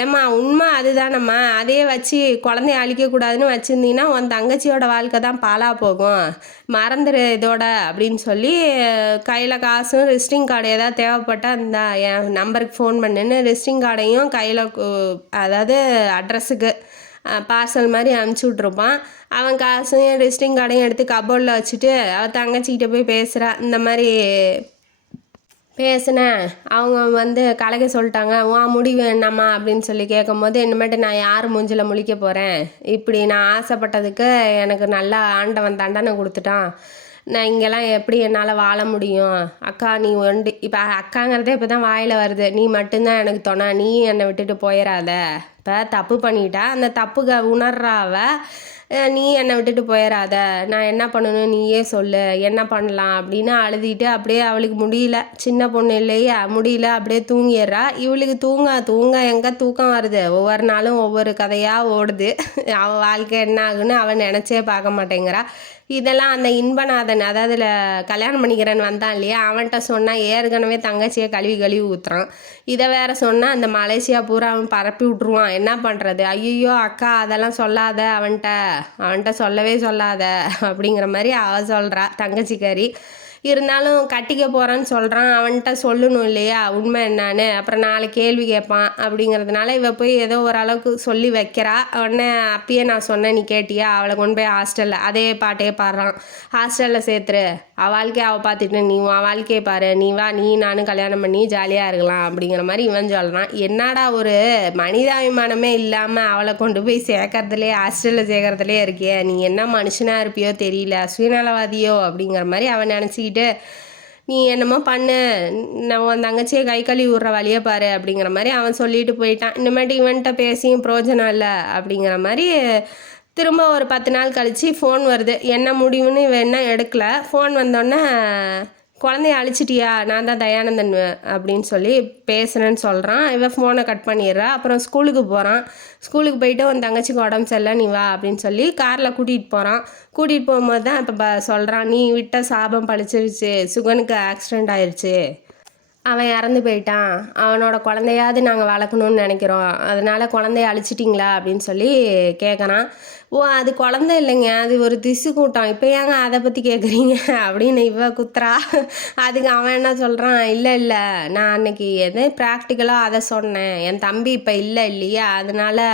ஏம்மா உண்மை அதுதானம்மா, அதே வச்சு குழந்தைய அழிக்கக்கூடாதுன்னு வச்சுருந்தீங்கன்னா உன் தங்கச்சியோட வாழ்க்கை தான் பாலாக போகும், மறந்துடு இதோட அப்படின்னு சொல்லி கையில் காசும் ரெசிஸ்டிங் கார்டு ஏதாவது தேவைப்பட்டால் அந்த என் நம்பருக்கு ஃபோன் பண்ணுன்னு ரெசிஸ்டிங் கார்டையும் கையில், அதாவது அட்ரஸுக்கு பார்சல் மாதிரி அனுப்பிச்சி விட்ருப்பான். அவன் காசையும் ரெசிஸ்டிங் கார்டையும் எடுத்து கபோர்டில் வச்சுட்டு அவன் தங்கச்சிக்கிட்ட போய் பேசுகிறா. இந்த மாதிரி பேசினேன், அவங்க வந்து கலைக்க சொல்லிட்டாங்க, உன் முடிவு என்னம்மா அப்படின்னு சொல்லி கேட்கும்போது, இனிமேட்டு நான் யார் மூஞ்சில் முழிக்க போகிறேன், இப்படி நான் ஆசைப்பட்டதுக்கு எனக்கு நல்லா ஆண்டவன் தண்டனை கொடுத்துட்டான், நான் இங்கெல்லாம் எப்படி என்னால் வாழ முடியும், அக்கா நீ ஒண்டி, இப்போ அக்காங்கிறதே இப்போ தான் வாயில் வருது, நீ மட்டும்தான் எனக்கு துணை, நீ என்னை விட்டுட்டு போயிடாத, இப்போ தப்பு பண்ணிட்டா அந்த தப்புக்கு உணர்றாவ, நீ என்னை விட்டுட்டு போயிடாத, நான் என்ன பண்ணணும் நீயே சொல்லு, என்ன பண்ணலாம் அப்படின்னு அழுதிட்டு அப்படியே அவளுக்கு முடியல, சின்ன பொண்ணு இல்லையா முடியல, அப்படியே தூங்கிடுறா. இவளுக்கு தூங்க எங்கே தூக்கம் வருது, ஒவ்வொரு நாளும் ஒவ்வொரு கதையாக ஓடுது, அவள் வாழ்க்கை என்ன ஆகுன்னு அவன் நினச்சே பார்க்க மாட்டேங்கிறா. இதெல்லாம் அந்த இன்பநாதன், அதாவது கல்யாணம் பண்ணிக்கிறேன்னு வந்தான் இல்லையா, அவன்கிட்ட சொன்னால் ஏற்கனவே தங்கச்சியை கழுவி ஊற்றுறான். இதை வேற சொன்னால் அந்த மலேசியா பூரா அவன் பரப்பி விட்ருவான். என்ன பண்ணுறது, ஐயோ அக்கா அதெல்லாம் சொல்லாத, அவன்கிட்ட சொல்லவே சொல்லாத அப்படிங்கிற மாதிரி அவள் சொல்கிறா தங்கச்சிக்காரி. இருந்தாலும் கட்டிக்க போகிறான்னு சொல்கிறான், அவன்கிட்ட சொல்லணும் இல்லையா உண்மை என்னான்னு, அப்புறம் 4 கேள்வி கேட்பான். அப்படிங்கிறதுனால இவ போய் ஏதோ ஓரளவுக்கு சொல்லி வைக்கிறா. உடனே அப்பயே நான் சொன்னேன் நீ கேட்டியா, அவளை கொண்டு போய் ஹாஸ்டலில் அதே பாட்டே பாடுறான், ஹாஸ்டலில் சேர்த்துரு, அவள் வாழ்க்கையை அவள் பார்த்துட்டு நீ உன் வாழ்க்கையை பாரு, நீ வா, நீ நானும் கல்யாணம் பண்ணி ஜாலியாக இருக்கலாம் அப்படிங்கிற மாதிரி இவன் சொல்கிறான். என்னடா ஒரு மனிதாபிமானமே இல்லாமல் அவளை கொண்டு போய் சேர்க்கறதுலே, ஹாஸ்டலில் சேர்க்கறதுலே இருக்கியே, நீ என்ன மனுஷனாக இருப்பியோ தெரியல, சுயநலவாதியோ அப்படிங்கிற மாதிரி அவன் நினச்சிக்கிட்டு, நீ என்னமோ பண்ணு, நம்ம உன் தங்கச்சியை கை கழுவி விட்ற வழியை பாரு அப்படிங்கிற மாதிரி அவன் சொல்லிட்டு போயிட்டான். இனிமேட்டு இவன்கிட்ட பேசியும் பிரோஜனம் இல்லை அப்படிங்கிற மாதிரி. திரும்ப ஒரு 10 நாள் கழித்து ஃபோன் வருது. என்ன முடிவுன்னு இவன் என்ன எடுக்கல. ஃபோன் வந்தோடனே, குழந்தைய அழிச்சிட்டியா, நான் தான் தயானந்தன் அப்படின்னு சொல்லி பேசுகிறேன்னு சொல்கிறான். இவன் ஃபோனை கட் பண்ணிடுறா. அப்புறம் ஸ்கூலுக்கு போகிறான். ஸ்கூலுக்கு போயிட்டு உன் தங்கச்சிக்கு உடம்பு சரியில்லை நீ வா அப்படின்னு சொல்லி காரில் கூட்டிகிட்டு போகிறான். கூட்டிகிட்டு போகும்போது தான் இப்போ சொல்கிறான், நீ விட்ட சாபம் பழிச்சிருச்சு, சுகனுக்கு ஆக்சிடெண்ட் ஆயிடுச்சு, அவன் இறந்து போயிட்டான், அவனோட குழந்தையாவது நாங்கள் வளர்க்கணும்னு நினைக்கிறோம், அதனால் குழந்தைய அழிச்சிட்டிங்களா அப்படின்னு சொல்லி கேட்குறான். ஓ அது குழந்தை இல்லைங்க, அது ஒரு திசு கூட்டம், இப்போ ஏங்க அதை பற்றி கேட்குறீங்க அப்படின்னு இவ குத்துறா. அதுக்கு அவன் என்ன சொல்கிறான், இல்லை நான் அன்னைக்கு எது ப்ராக்டிக்கலாக அதை சொன்னேன், என் தம்பி இப்போ இல்லையா அதனால்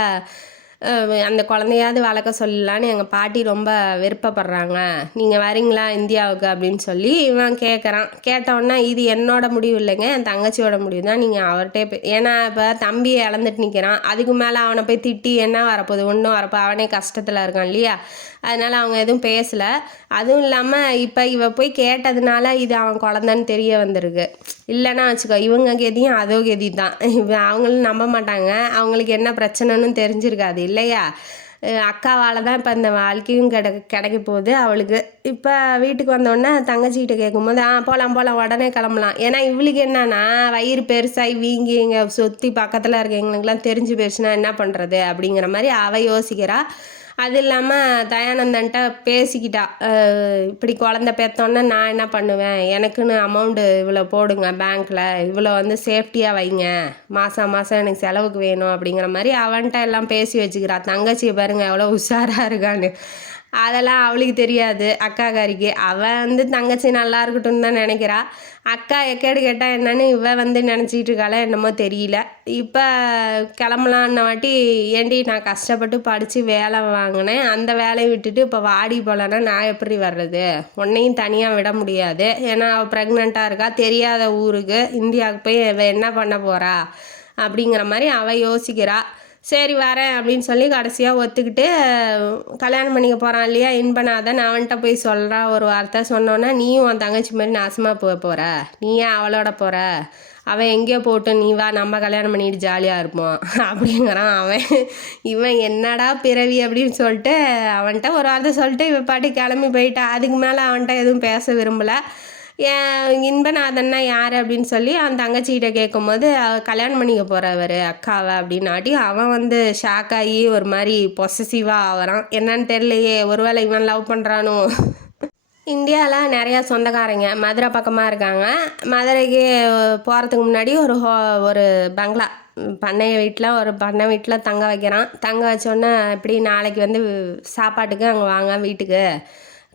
அந்த குழந்தையாவது வளர்க்க சொல்லலான்னு எங்கள் பாட்டி ரொம்ப விருப்பப்படுறாங்க, நீங்கள் வரீங்களா இந்தியாவுக்கு அப்படின்னு சொல்லி இவன் கேட்குறான். கேட்டோன்னா இது என்னோட முடிவு இல்லைங்க, என் தங்கச்சியோட முடிவு தான், நீங்கள் அவர்கிட்டே ஏன்னா இப்போ தம்பியை இழந்துட்டு நிற்கிறான், அதுக்கு மேலே அவனை போய் திட்டி என்ன வரப்போகுது, ஒன்றும் வரப்போ அவனே கஷ்டத்தில் இருக்கான் இல்லையா, அதனால் அவங்க எதுவும் பேசலை. அதுவும் இல்லாமல் இப்போ இவ போய் கேட்டதுனால இது அவன் குழந்தைன்னு தெரிய வந்திருக்கு. இல்லைன்னா வச்சுக்கோ இவங்க கெதியும் அதோ கெதி தான். அவங்களும் நம்ப மாட்டாங்க, அவங்களுக்கு என்ன பிரச்சனைன்னு தெரிஞ்சிருக்காது இல்லையா. அக்காவால் தான் இப்போ இந்த வாழ்க்கையும் கிடைக்க போகுது அவளுக்கு. இப்போ வீட்டுக்கு வந்தோடனே தங்கச்சிக்கிட்ட கேட்கும்போது போகலாம் உடனே கிளம்பலாம். ஏன்னா இவளுக்கு என்னன்னா வயிறு பெருசாகி வீங்கி இங்கே சுற்றி பக்கத்தில் இருக்க எங்களுக்கெல்லாம் தெரிஞ்சு போயிடுச்சுன்னா என்ன பண்ணுறது அப்படிங்கிற மாதிரி அவள் யோசிக்கிறா. அது இல்லாமல் தயானந்தன்ட்ட பேசிக்கிட்டா, இப்படி குழந்த பெற்றோன்னே நான் என்ன பண்ணுவேன், எனக்குன்னு அமௌண்ட்டு இவ்வளோ போடுங்க பேங்க்கில், இவ்வளோ வந்து சேஃப்டியாக வைங்க, மாதம் எனக்கு செலவுக்கு வேணும் அப்படிங்கிற மாதிரி அவன்கிட்ட எல்லாம் பேசி வச்சுக்கிறா. தங்கச்சியை பாருங்கள் எவ்வளோ உஷாராக இருக்கான்னு. அதெல்லாம் அவளுக்கு தெரியாது அக்காக்காரிக்கு. அவள் வந்து தங்கச்சி நல்லா இருக்கட்டும்னு தான் நினைக்கிறா. அக்கா எக்கேடு கேட்டால் என்னன்னு வந்து நினச்சிக்கிட்டு இருக்காளே என்னமோ தெரியல. இப்போ கிளம்பலான்ன வாட்டி ஏண்டி நான் கஷ்டப்பட்டு படித்து வேலை வாங்கினேன், அந்த வேலையை விட்டுட்டு இப்போ வாடி போகலன்னா நான் எப்படி வர்றது, உன்னையும் தனியாக விட முடியாது, ஏன்னா அவள் ப்ரெக்னெண்ட்டாக இருக்கா, தெரியாத ஊருக்கு இந்தியாவுக்கு போய் என்ன பண்ண போகிறா அப்படிங்கிற மாதிரி அவள் யோசிக்கிறா. சரி வரேன் அப்படின்னு சொல்லி கடைசியாக ஒத்துக்கிட்டு கல்யாணம் பண்ணிக்க போகிறான் இல்லையா இன்பநாதன், அவன்கிட்ட போய் சொல்கிறா ஒரு வார்த்தை. சொன்னோன்னா நீயும் உன் தங்கச்சி மாதிரி நாசமாக போகிற, நீ ஏன் அவளோட போகிற, அவன் எங்கேயோ போட்டு நீ வா நம்ம கல்யாணம் பண்ணிட்டு ஜாலியாக இருப்போம் அப்படிங்கிறான் அவன். இவன் என்னடா பிறவி அப்படின்னு சொல்லிட்டு அவன்கிட்ட ஒரு வார்த்தை சொல்லிட்டு இவன் பாட்டி கிளம்பி போயிட்டா. அதுக்கு மேலே அவன்கிட்ட எதுவும் பேச விரும்பலை. இன்பநாதன்னா யார் அப்படின்னு சொல்லி அவன் தங்கச்சிக்கிட்ட கேட்கும்போது கல்யாணம் பண்ணிக்க போகிறவர் அக்காவை அப்படின்னாட்டி அவன் வந்து ஷாக்காகி ஒரு மாதிரி பொசசிவாக ஆகிறான். என்னன்னு தெரியலையே, ஒருவேளை இவன் லவ் பண்ணுறானோ. இந்தியாவில் நிறையா சொந்தக்காரங்க மதுரை பக்கமாக இருக்காங்க. மதுரைக்கு போகிறதுக்கு முன்னாடி ஒரு பங்களா பண்ணை வீட்டில் தங்க வைக்கிறான். தங்க வச்சோன்னே இப்படி நாளைக்கு வந்து சாப்பாட்டுக்கு அங்கே வாங்க வீட்டுக்கு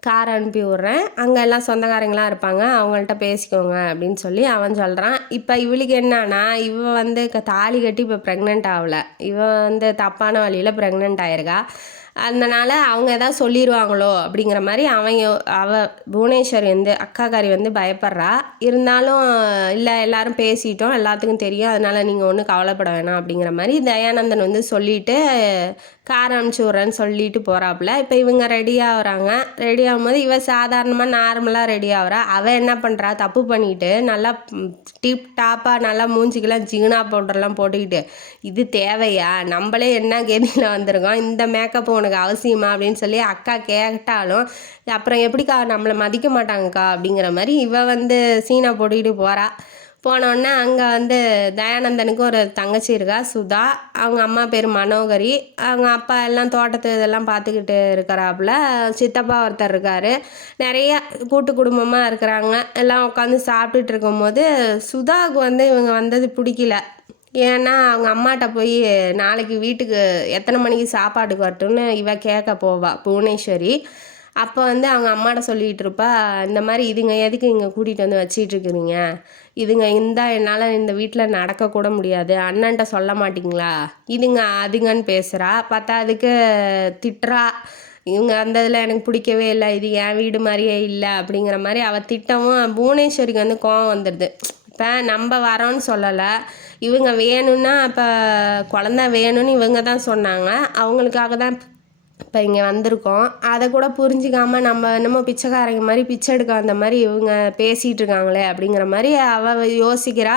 கார் அனுப்பி விட்றேன், அங்கே எல்லாம் சொந்தக்காரங்களாம் இருப்பாங்க, அவங்கள்ட்ட பேசிக்கோங்க அப்படின்னு சொல்லி அவன் சொல்கிறான். இப்போ இவளுக்கு என்னன்னா இவன் வந்து தாலி கட்டி இப்போ ப்ரெக்னென்ட் ஆகலை, இவன் வந்து தப்பான வழியில் ப்ரெக்னென்ட் ஆயிருக்கா. அதனால் அவங்க எதாவது சொல்லிடுவாங்களோ அப்படிங்கிற மாதிரி அவள் புவனேஸ்வரி வந்து அக்காக்காரி வந்து பயப்படுறா. இருந்தாலும் இல்லை எல்லாரும் பேசிட்டோம், எல்லாத்துக்கும் தெரியும், அதனால் நீங்கள் ஒன்றும் கவலைப்பட வேணாம் அப்படிங்கிற மாதிரி தயானந்தன் வந்து சொல்லிவிட்டு கார் அனுப்பிச்சி விட்றேன்னு சொல்லிட்டு போகிறாப்புல. இப்போ இவங்க ரெடி ஆகுறாங்க. ரெடி ஆகும்போது இவள் சாதாரணமாக நார்மலாக ரெடி ஆகுறா. அவள் என்ன பண்ணுறா, தப்பு பண்ணிவிட்டு நல்லா டிப் டாப்பாக நல்லா மூஞ்சிக்கெல்லாம் ஜிகுனா பவுடர்லாம் போட்டுக்கிட்டு இது தேவையா, நம்மளே என்ன கெதியில் வந்திருக்கோம், இந்த மேக்கப் உனக்கு அவசியமா அப்படின்னு சொல்லி அக்கா கேட்டாலும் அப்புறம் எப்படிக்கா நம்மளை மதிக்க மாட்டாங்கக்கா அப்படிங்கிற மாதிரி இவள் வந்து சீனா போட்டுக்கிட்டு போகிறா. போனோடனே அங்கே வந்து தயானந்தனுக்கு ஒரு தங்கச்சி இருக்கா சுதா, அவங்க அம்மா பேர் மனோகரி, அவங்க அப்பா எல்லாம் தோட்டத்து இதெல்லாம் பார்த்துக்கிட்டு இருக்கிறாப்புல. சித்தப்பா ஒருத்தர் இருக்கார். நிறைய கூட்டு குடும்பமாக இருக்கிறாங்க. எல்லாம் உட்காந்து சாப்பிட்டுட்டு இருக்கும்போது சுதாவுக்கு வந்து இவங்க வந்தது பிடிக்கல. ஏன்னா அவங்க அம்மாட்ட போய் நாளைக்கு வீட்டுக்கு எத்தனை மணிக்கு சாப்பாட்டுக்கு வரட்டும்னு இவ கேட்க போவா புவனேஸ்வரி. அப்போ வந்து அவங்க அம்மாட்ட சொல்லிகிட்டு இருப்பா, இந்த மாதிரி இதுங்க எதுக்கு இங்கே கூட்டிகிட்டு வந்து வச்சிட்டு இருக்கிறீங்க, இதுங்க இருந்தால் என்னால் இந்த வீட்டில் நடக்கக்கூட முடியாது, அண்ணன்ட்ட சொல்ல மாட்டிங்களா, இதுங்க அதுங்கன்னு பேசுகிறா. பார்த்தா அதுக்கு திட்டுறா. இவங்க அந்த இதில் எனக்கு பிடிக்கவே இல்லை, இது என் வீடு மாதிரியே இல்லை அப்படிங்கிற மாதிரி அவள் திட்டவும் புவனேஸ்வரிக்கு வந்து கோவம் வந்துடுது. இப்போ நம்ம வரோன்னு சொல்லலை, இவங்க வேணும்னா இப்போ குழந்த வேணும்னு இவங்க தான் சொன்னாங்க, அவங்களுக்காக தான் இப்போ இங்கே வந்திருக்கோம், அதை கூட புரிஞ்சிக்காமல் நம்ம என்னமோ பிச்சைக்காரங்க மாதிரி பிச்சை எடுக்க வந்த மாதிரி இவங்க பேசிகிட்டு இருக்காங்களே அப்படிங்கிற மாதிரி அவள் யோசிக்கிறா.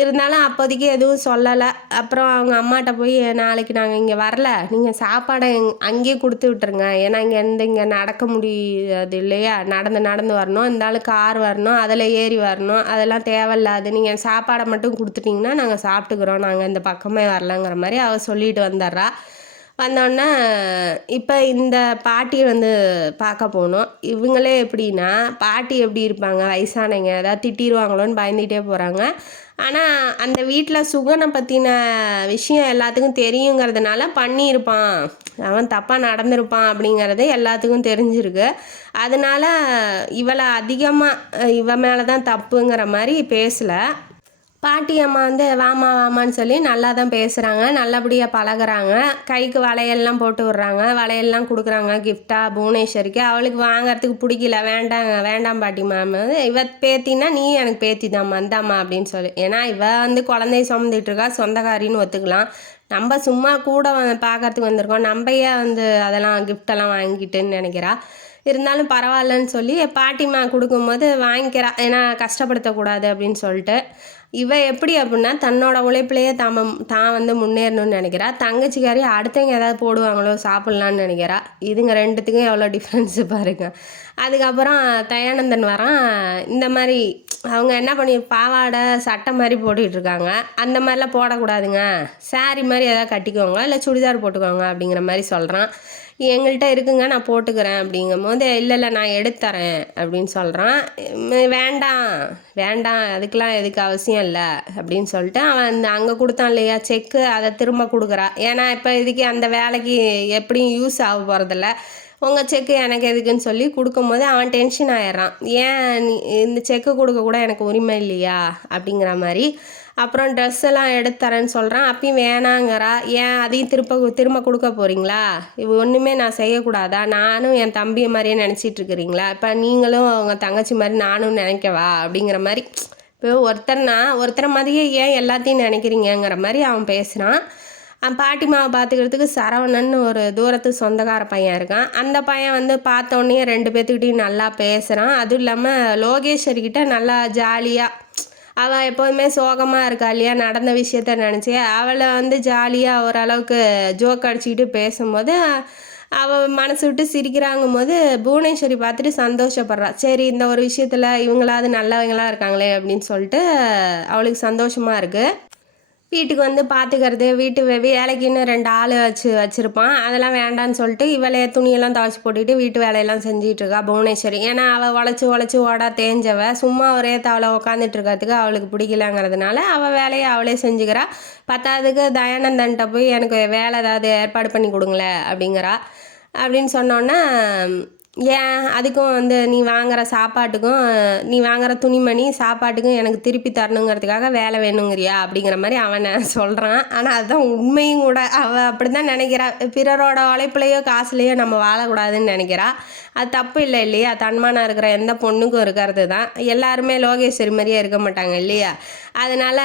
இருந்தாலும் அப்போதைக்கு எதுவும் சொல்லலை. அப்புறம் அவங்க அம்மாட்ட போய் நாளைக்கு நாங்கள் இங்கே வரல, நீங்கள் சாப்பாடை அங்கேயே கொடுத்து விட்டுருங்க, ஏன்னா இங்கே நடக்க முடியாது இல்லையா, நடந்து வரணும், இருந்தாலும் கார் வரணும், அதில் ஏறி வரணும், அதெல்லாம் தேவையில்லாது, நீங்கள் சாப்பாடை மட்டும் கொடுத்துட்டிங்கன்னா நாங்கள் சாப்பிட்டுக்கிறோம், நாங்கள் இந்த பக்கமே வரலங்கிற மாதிரி அவள் சொல்லிட்டு வந்துடுறா. வந்தோடனே இப்போ இந்த பாட்டியை வந்து பார்க்க போனோம். இவங்களே எப்படின்னா பாட்டி எப்படி இருப்பாங்க, வயசானவங்க ஏதாவது திட்டிடுவாங்களோன்னு பயந்துகிட்டே போகிறாங்க. ஆனால் அந்த வீட்டில் சுகனை பற்றின விஷயம் எல்லாத்துக்கும் தெரியுங்கிறதுனால பண்ணியிருப்பான், அவன் தப்பாக நடந்திருப்பான் அப்படிங்கிறது எல்லாத்துக்கும் தெரிஞ்சிருக்கு. அதனால் இவளை அதிகமாக இவ மேலே தான் தப்புங்கிற மாதிரி பேசலை. பாட்டி அம்மா வந்து வாமா வாமான்னு சொல்லி நல்லா தான் பேசுகிறாங்க, நல்லபடியாக பழகுறாங்க. கைக்கு வளையல்லாம் போட்டு விட்றாங்க, வளையல்லாம் கொடுக்குறாங்க கிஃப்டாக புவனேஸ்வரிக்கு. அவளுக்கு வாங்குறதுக்கு பிடிக்கல, வேண்டாங்க வேண்டாம் பாட்டி மேம், இவ பேத்தின்னா நீ எனக்கு பேத்தி தாம்மா இந்தாம்மா அப்படின்னு சொல்லி. ஏன்னா இவ வந்து குழந்தைய சுமந்துட்டு இருக்கா, சொந்தக்காரின்னு ஒத்துக்கலாம். நம்ம சும்மா கூட பார்க்கறதுக்கு வந்திருக்கோம், நம்ம ஏன் வந்து அதெல்லாம் கிஃப்டெல்லாம் வாங்கிட்டுன்னு நினைக்கிறா. இருந்தாலும் பரவாயில்லன்னு சொல்லி பாட்டிமா கொடுக்கும்போது வாங்கிக்கிறா, ஏன்னா கஷ்டப்படுத்தக்கூடாது அப்படின்னு சொல்லிட்டு. இவ எப்படி அப்படின்னா தன்னோட உழைப்புலையே தான் வந்து முன்னேறணும்னு நினைக்கிறா. தங்கச்சிக்காரி அடுத்தவங்க ஏதாவது போடுவாங்களோ சாப்பிட்லான்னு நினைக்கிறா. இதுங்க ரெண்டுத்துக்கும் எவ்வளோ டிஃப்ரென்ஸு பாருங்க. அதுக்கப்புறம் தயானந்தன் வரான். இந்த மாதிரி அவங்க என்ன பண்ணி பாவாடை சட்டை மாதிரி போட்டுக்கிட்டுருக்காங்க, அந்த மாதிரிலாம் போடக்கூடாதுங்க, சாரி மாதிரி எதாவது கட்டிக்கோங்க, இல்லை சுடிதார் போட்டுக்கோங்க அப்படிங்கிற மாதிரி சொல்கிறான். எங்கள்கிட்ட இருக்குங்க நான் போட்டுக்கிறேன் அப்படிங்கும் போது, இல்லை நான் எடுத்துறேன் அப்படின்னு சொல்கிறான். வேண்டாம் வேண்டாம் அதுக்கெலாம் எதுக்கு அவசியம் இல்லை அப்படின்னு சொல்லிட்டு அவன் அங்கே கொடுத்தான் இல்லையா செக்கு, அதை திரும்ப கொடுக்குறா. ஏன்னா இப்போ இதுக்கு அந்த வேலைக்கு எப்படியும் யூஸ் ஆக போகிறதில்ல, உங்கள் செக்கு எனக்கு எதுக்குன்னு சொல்லி கொடுக்கும்போது அவன் டென்ஷன் ஆயிடுறான். ஏன் நீ இந்த செக்கு கொடுக்க கூட எனக்கு உரிமை இல்லையா அப்படிங்கிற மாதிரி. அப்புறம் ட்ரெஸ் எல்லாம் எடுத்துறேன்னு சொல்கிறான், அப்பயும் வேணாங்கிறா. ஏன் அதையும் திரும்ப கொடுக்க போகிறீங்களா, இது ஒன்றுமே நான் செய்யக்கூடாதா, நானும் என் தம்பியை மாதிரியே நினச்சிட்ருக்குறீங்களா, இப்போ நீங்களும் அவங்க தங்கச்சி மாதிரி நானும் நினைக்கவா அப்படிங்கிற மாதிரி. இப்போ ஒருத்தரை மாதிரியே ஏன் எல்லாத்தையும் நினைக்கிறீங்கிற மாதிரி அவன் பேசுகிறான். பாட்டிமாவை பார்த்துக்கிறதுக்கு சரவணன் ஒரு தூரத்து சொந்தக்கார பையன் இருக்கான். அந்த பையன் வந்து பார்த்தோன்னே ரெண்டு பேர்த்துக்கிட்டையும் நல்லா பேசுகிறான். அதுவும் இல்லாமல் லோகேஸ்வரிக்கிட்ட நல்லா ஜாலியாக, அவள் எப்போதுமே சோகமாக இருக்கா இல்லையா, நடந்த விஷயத்த நினச்சி அவளை வந்து ஜாலியாக ஓரளவுக்கு ஜோக் அடிச்சுக்கிட்டு பேசும்போது அவள் மனசு விட்டு சிரிக்கிறாங்கும் போது புவனேஸ்வரி பார்த்துட்டு சந்தோஷப்படுறா. சரி இந்த ஒரு விஷயத்தில் இவங்களாவது நல்லவங்களாக இருக்காங்களே அப்படின்னு சொல்லிட்டு அவளுக்கு சந்தோஷமாக இருக்குது. வீட்டுக்கு வந்து பார்த்துக்கிறது, வீட்டு வேலைக்கு இன்னும் 2 ஆள் வச்சுருப்பான், அதெல்லாம் வேண்டான்னு சொல்லிட்டு இவளே துணியெல்லாம் துவைச்சி போட்டுக்கிட்டு வீட்டு வேலையெல்லாம் செஞ்சிகிட்ருக்கா புவனேஸ்வரி. ஏன்னா அவள் உழைச்சி ஓடா தேஞ்சவ, சும்மா ஒரே தவளை உட்காந்துட்டு இருக்கிறதுக்கு அவளுக்கு பிடிக்கலங்கிறதுனால அவள் வேலையை அவளே செஞ்சுக்கிறா. பத்தாவதுக்கு தயானந்தன்ட்ட போய் எனக்கு வேலை ஏதாவது ஏற்பாடு பண்ணி கொடுங்களேன் அப்படிங்கிறா. அப்படின்னு சொன்னோன்னே ஏன் அதுக்கும் வந்து நீ வாங்குகிற சாப்பாட்டுக்கும் நீ வாங்குகிற துணிமணி சாப்பாட்டுக்கும் எனக்கு திருப்பி தரணுங்கிறதுக்காக வேலை வேணுங்கிறியா அப்படிங்கிற மாதிரி அவனை சொல்கிறான். ஆனால் அதுதான் உண்மையும் கூட. அவள் அப்படி தான் நினைக்கிறா, பிறரோட உழைப்புலையோ காசுலேயோ நம்ம வாழக்கூடாதுன்னு நினைக்கிறா. அது தப்பு இல்லை இல்லையா, தன்மானம் இருக்கிற எந்த பொண்ணுக்கும் இருக்கிறது தான். எல்லாருமே லோகேஸ்வரி மாதிரியே இருக்க மாட்டாங்க இல்லையா. அதனால்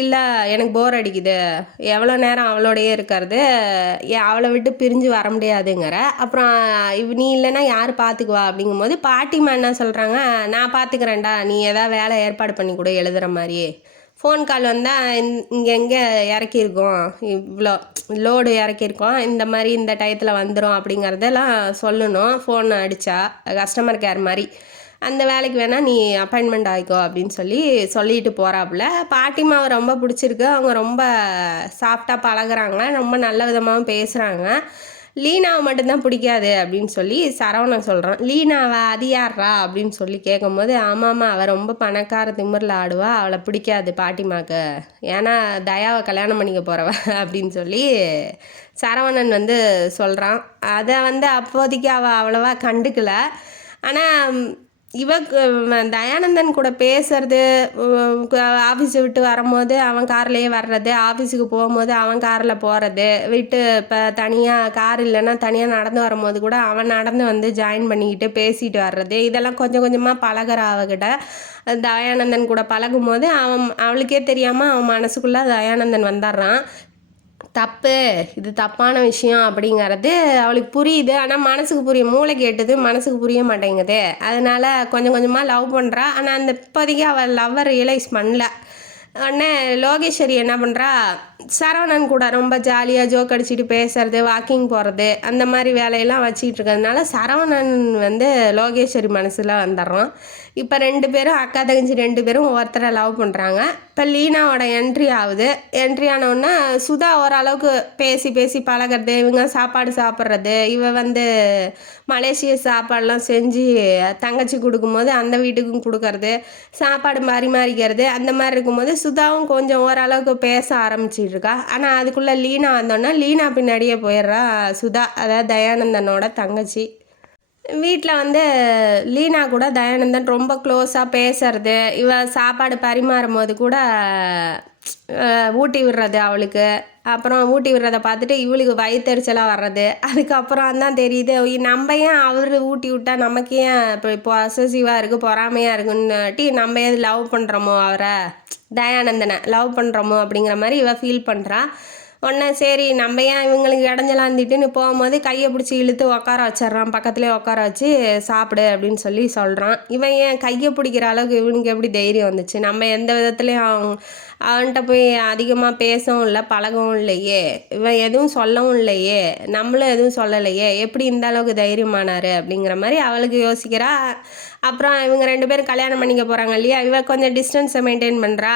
இல்லை எனக்கு போர் அடிக்குது, எவ்வளோ நேரம் அவளோடையே இருக்கிறது, அவளை விட்டு பிரிஞ்சு வர முடியாதுங்கிற. அப்புறம் நீ இல்லைன்னா யார் பார்த்துக்குவா அப்படிங்கும்போது பாட்டிமா என்ன சொல்கிறாங்க, நான் பார்த்துக்கிறேன்டா, நீ எதாவது வேலை ஏற்பாடு பண்ணி கூட எழுதுகிற மாதிரியே. ஃபோன் கால் வந்தால் இங்கே எங்கே இறக்கியிருக்கோம், இவ்வளோ லோடு இறக்கியிருக்கோம், இந்த மாதிரி இந்த டயத்தில் வந்துடும் அப்படிங்கிறதெல்லாம் சொல்லணும். ஃபோன் அடித்தா கஸ்டமர் கேர் மாதிரி, அந்த வேலைக்கு வேணால் நீ அப்பாயின்மெண்ட் ஆகிக்கோ அப்படின்னு சொல்லிட்டு போகிறாப்புல. பாட்டிமாவை ரொம்ப பிடிச்சிருக்கு, அவங்க ரொம்ப சாஃப்டாக பழகுறாங்க, ரொம்ப நல்ல விதமாகவும் பேசுகிறாங்க. லீனாவை மட்டும்தான் பிடிக்காது அப்படின்னு சொல்லி சரவணன் சொல்கிறான். லீனாவை அது யார்ரா அப்படின்னு சொல்லி கேட்கும்போது, ஆமாம்மா அவள் ரொம்ப பணக்கார திமிரில் ஆடுவா, அவளை பிடிக்காது பாட்டிமாக்கு, ஏன்னா தயாவை கல்யாணம் பண்ணிக்க போகிறவ அப்படின்னு சொல்லி சரவணன் வந்து சொல்கிறான். அதை வந்து அப்போதைக்கு அவள் அவ்வளோவா கண்டுக்கல. ஆனால் தயானந்தன் கூட பேசுறது, ஆஃபீஸை விட்டு வரும்போது அவன் கார்லேயே வர்றது, ஆஃபீஸுக்கு போகும்போது அவன் காரில் போகிறது, விட்டு இப்போ தனியாக கார் இல்லைன்னா தனியாக நடந்து வரும்போது கூட அவன் நடந்து வந்து ஜாயின் பண்ணிக்கிட்டு பேசிட்டு வர்றது, இதெல்லாம் கொஞ்சம் கொஞ்சமாக பழகிற அவகிட்ட. தயானந்தன் கூட பழகும்போது அவளுக்கே தெரியாமல் அவன் மனசுக்குள்ளே தயானந்தன் வந்துடுறான். தப்பு, இது தப்பான விஷயம் அப்படிங்கிறது அவளுக்கு புரியுது. ஆனால் மனசுக்கு மூளை கேட்டது மனசுக்கு புரிய மாட்டேங்குது. அதனால் கொஞ்சம் கொஞ்சமாக லவ் பண்ணுறா. ஆனால் அந்த இப்போதைக்கு அவள் லவ்வை ரியலைஸ் பண்ணல. உடனே லோகேஸ்வரி என்ன பண்ணுறா, சரவணன் கூட ரொம்ப ஜாலியாக ஜோக் அடிச்சுட்டு பேசுறது, வாக்கிங் போகிறது, அந்த மாதிரி வேலையெல்லாம் வச்சிக்கிட்டு இருக்கிறதுனால சரவணன் வந்து லோகேஸ்வரி மனசில் வந்துடுறான். இப்போ 2 பேரும் அக்கா தங்கச்சி 2 பேரும் ஒருத்தரை லவ் பண்ணுறாங்க. இப்போ லீனாவோட என்ட்ரி ஆகுது. என்ட்ரி ஆனவுடனே சுதா ஓரளவுக்கு பேசி பழகிறது, இவங்க சாப்பாடு சாப்பிட்றது, இவ வந்து மலேசிய சாப்பாடெலாம் செஞ்சு தங்கச்சி கொடுக்கும்போது அந்த வீட்டுக்கும் கொடுக்கறது, சாப்பாடு மாறிக்கிறது, அந்த மாதிரி இருக்கும்போது சுதாவும் கொஞ்சம் ஓரளவுக்கு பேச ஆரம்பிச்சிட்டு இருக்கா. ஆனால் அதுக்குள்ளே லீனா வந்தோன்னா லீனா பின்னாடியே போயிடுறா சுதா, அதாவது தயானந்தனோட தங்கச்சி. வீட்டில் வந்து லீனா கூட தயானந்தன் ரொம்ப க்ளோஸாக பேசுறது, இவ சாப்பாடு பரிமாறும் போது கூட ஊட்டி விடுறது அவளுக்கு. அப்புறம் ஊட்டி விடுறத பார்த்துட்டு இவளுக்கு வயிற்றெரிச்சலாக வர்றது. அதுக்கப்புறம் தான் தெரியுது நம்ம ஏன் அவர் ஊட்டி விட்டா நமக்கு ஏன் இப்போ பொசசிவாக இருக்குது, பொறாமையாக இருக்குன்னுட்டி நம்ம ஏது லவ் பண்ணுறோமோ அவரை தயானந்தனை லவ் பண்ணுறோமோ அப்படிங்கிற மாதிரி இவ ஃபீல் பண்ணுறா. உடனே சரி நம்ம ஏன் இவங்களுக்கு இடைஞ்சலாந்துட்டுன்னு போகும்போது கையை பிடிச்சி இழுத்து உட்கார வச்சிட்றான், பக்கத்துலேயே உட்கார வச்சு சாப்பிடு அப்படின்னு சொல்கிறான். இவன் ஏன் கையை பிடிக்கிற அளவுக்கு இவனுக்கு எப்படி தைரியம் வந்துச்சு? நம்ம எந்த விதத்துலேயும் அவன்கிட்ட போய் அதிகமாக பேசவும் இல்லை, பழகவும் இல்லையே, இவன் எதுவும் சொல்லவும் இல்லையே, நம்மளும் எதுவும் சொல்லலையே, எப்படி இந்த அளவுக்கு தைரியமானார் அப்படிங்கிற மாதிரி அவளுக்கு யோசிக்கிறா. அப்புறம் இவங்க 2 பேரும் கல்யாணம் பண்ணிக்க போகிறாங்க இல்லையா, இவ கொஞ்சம் டிஸ்டன்ஸை மெயின்டைன் பண்ணுறா.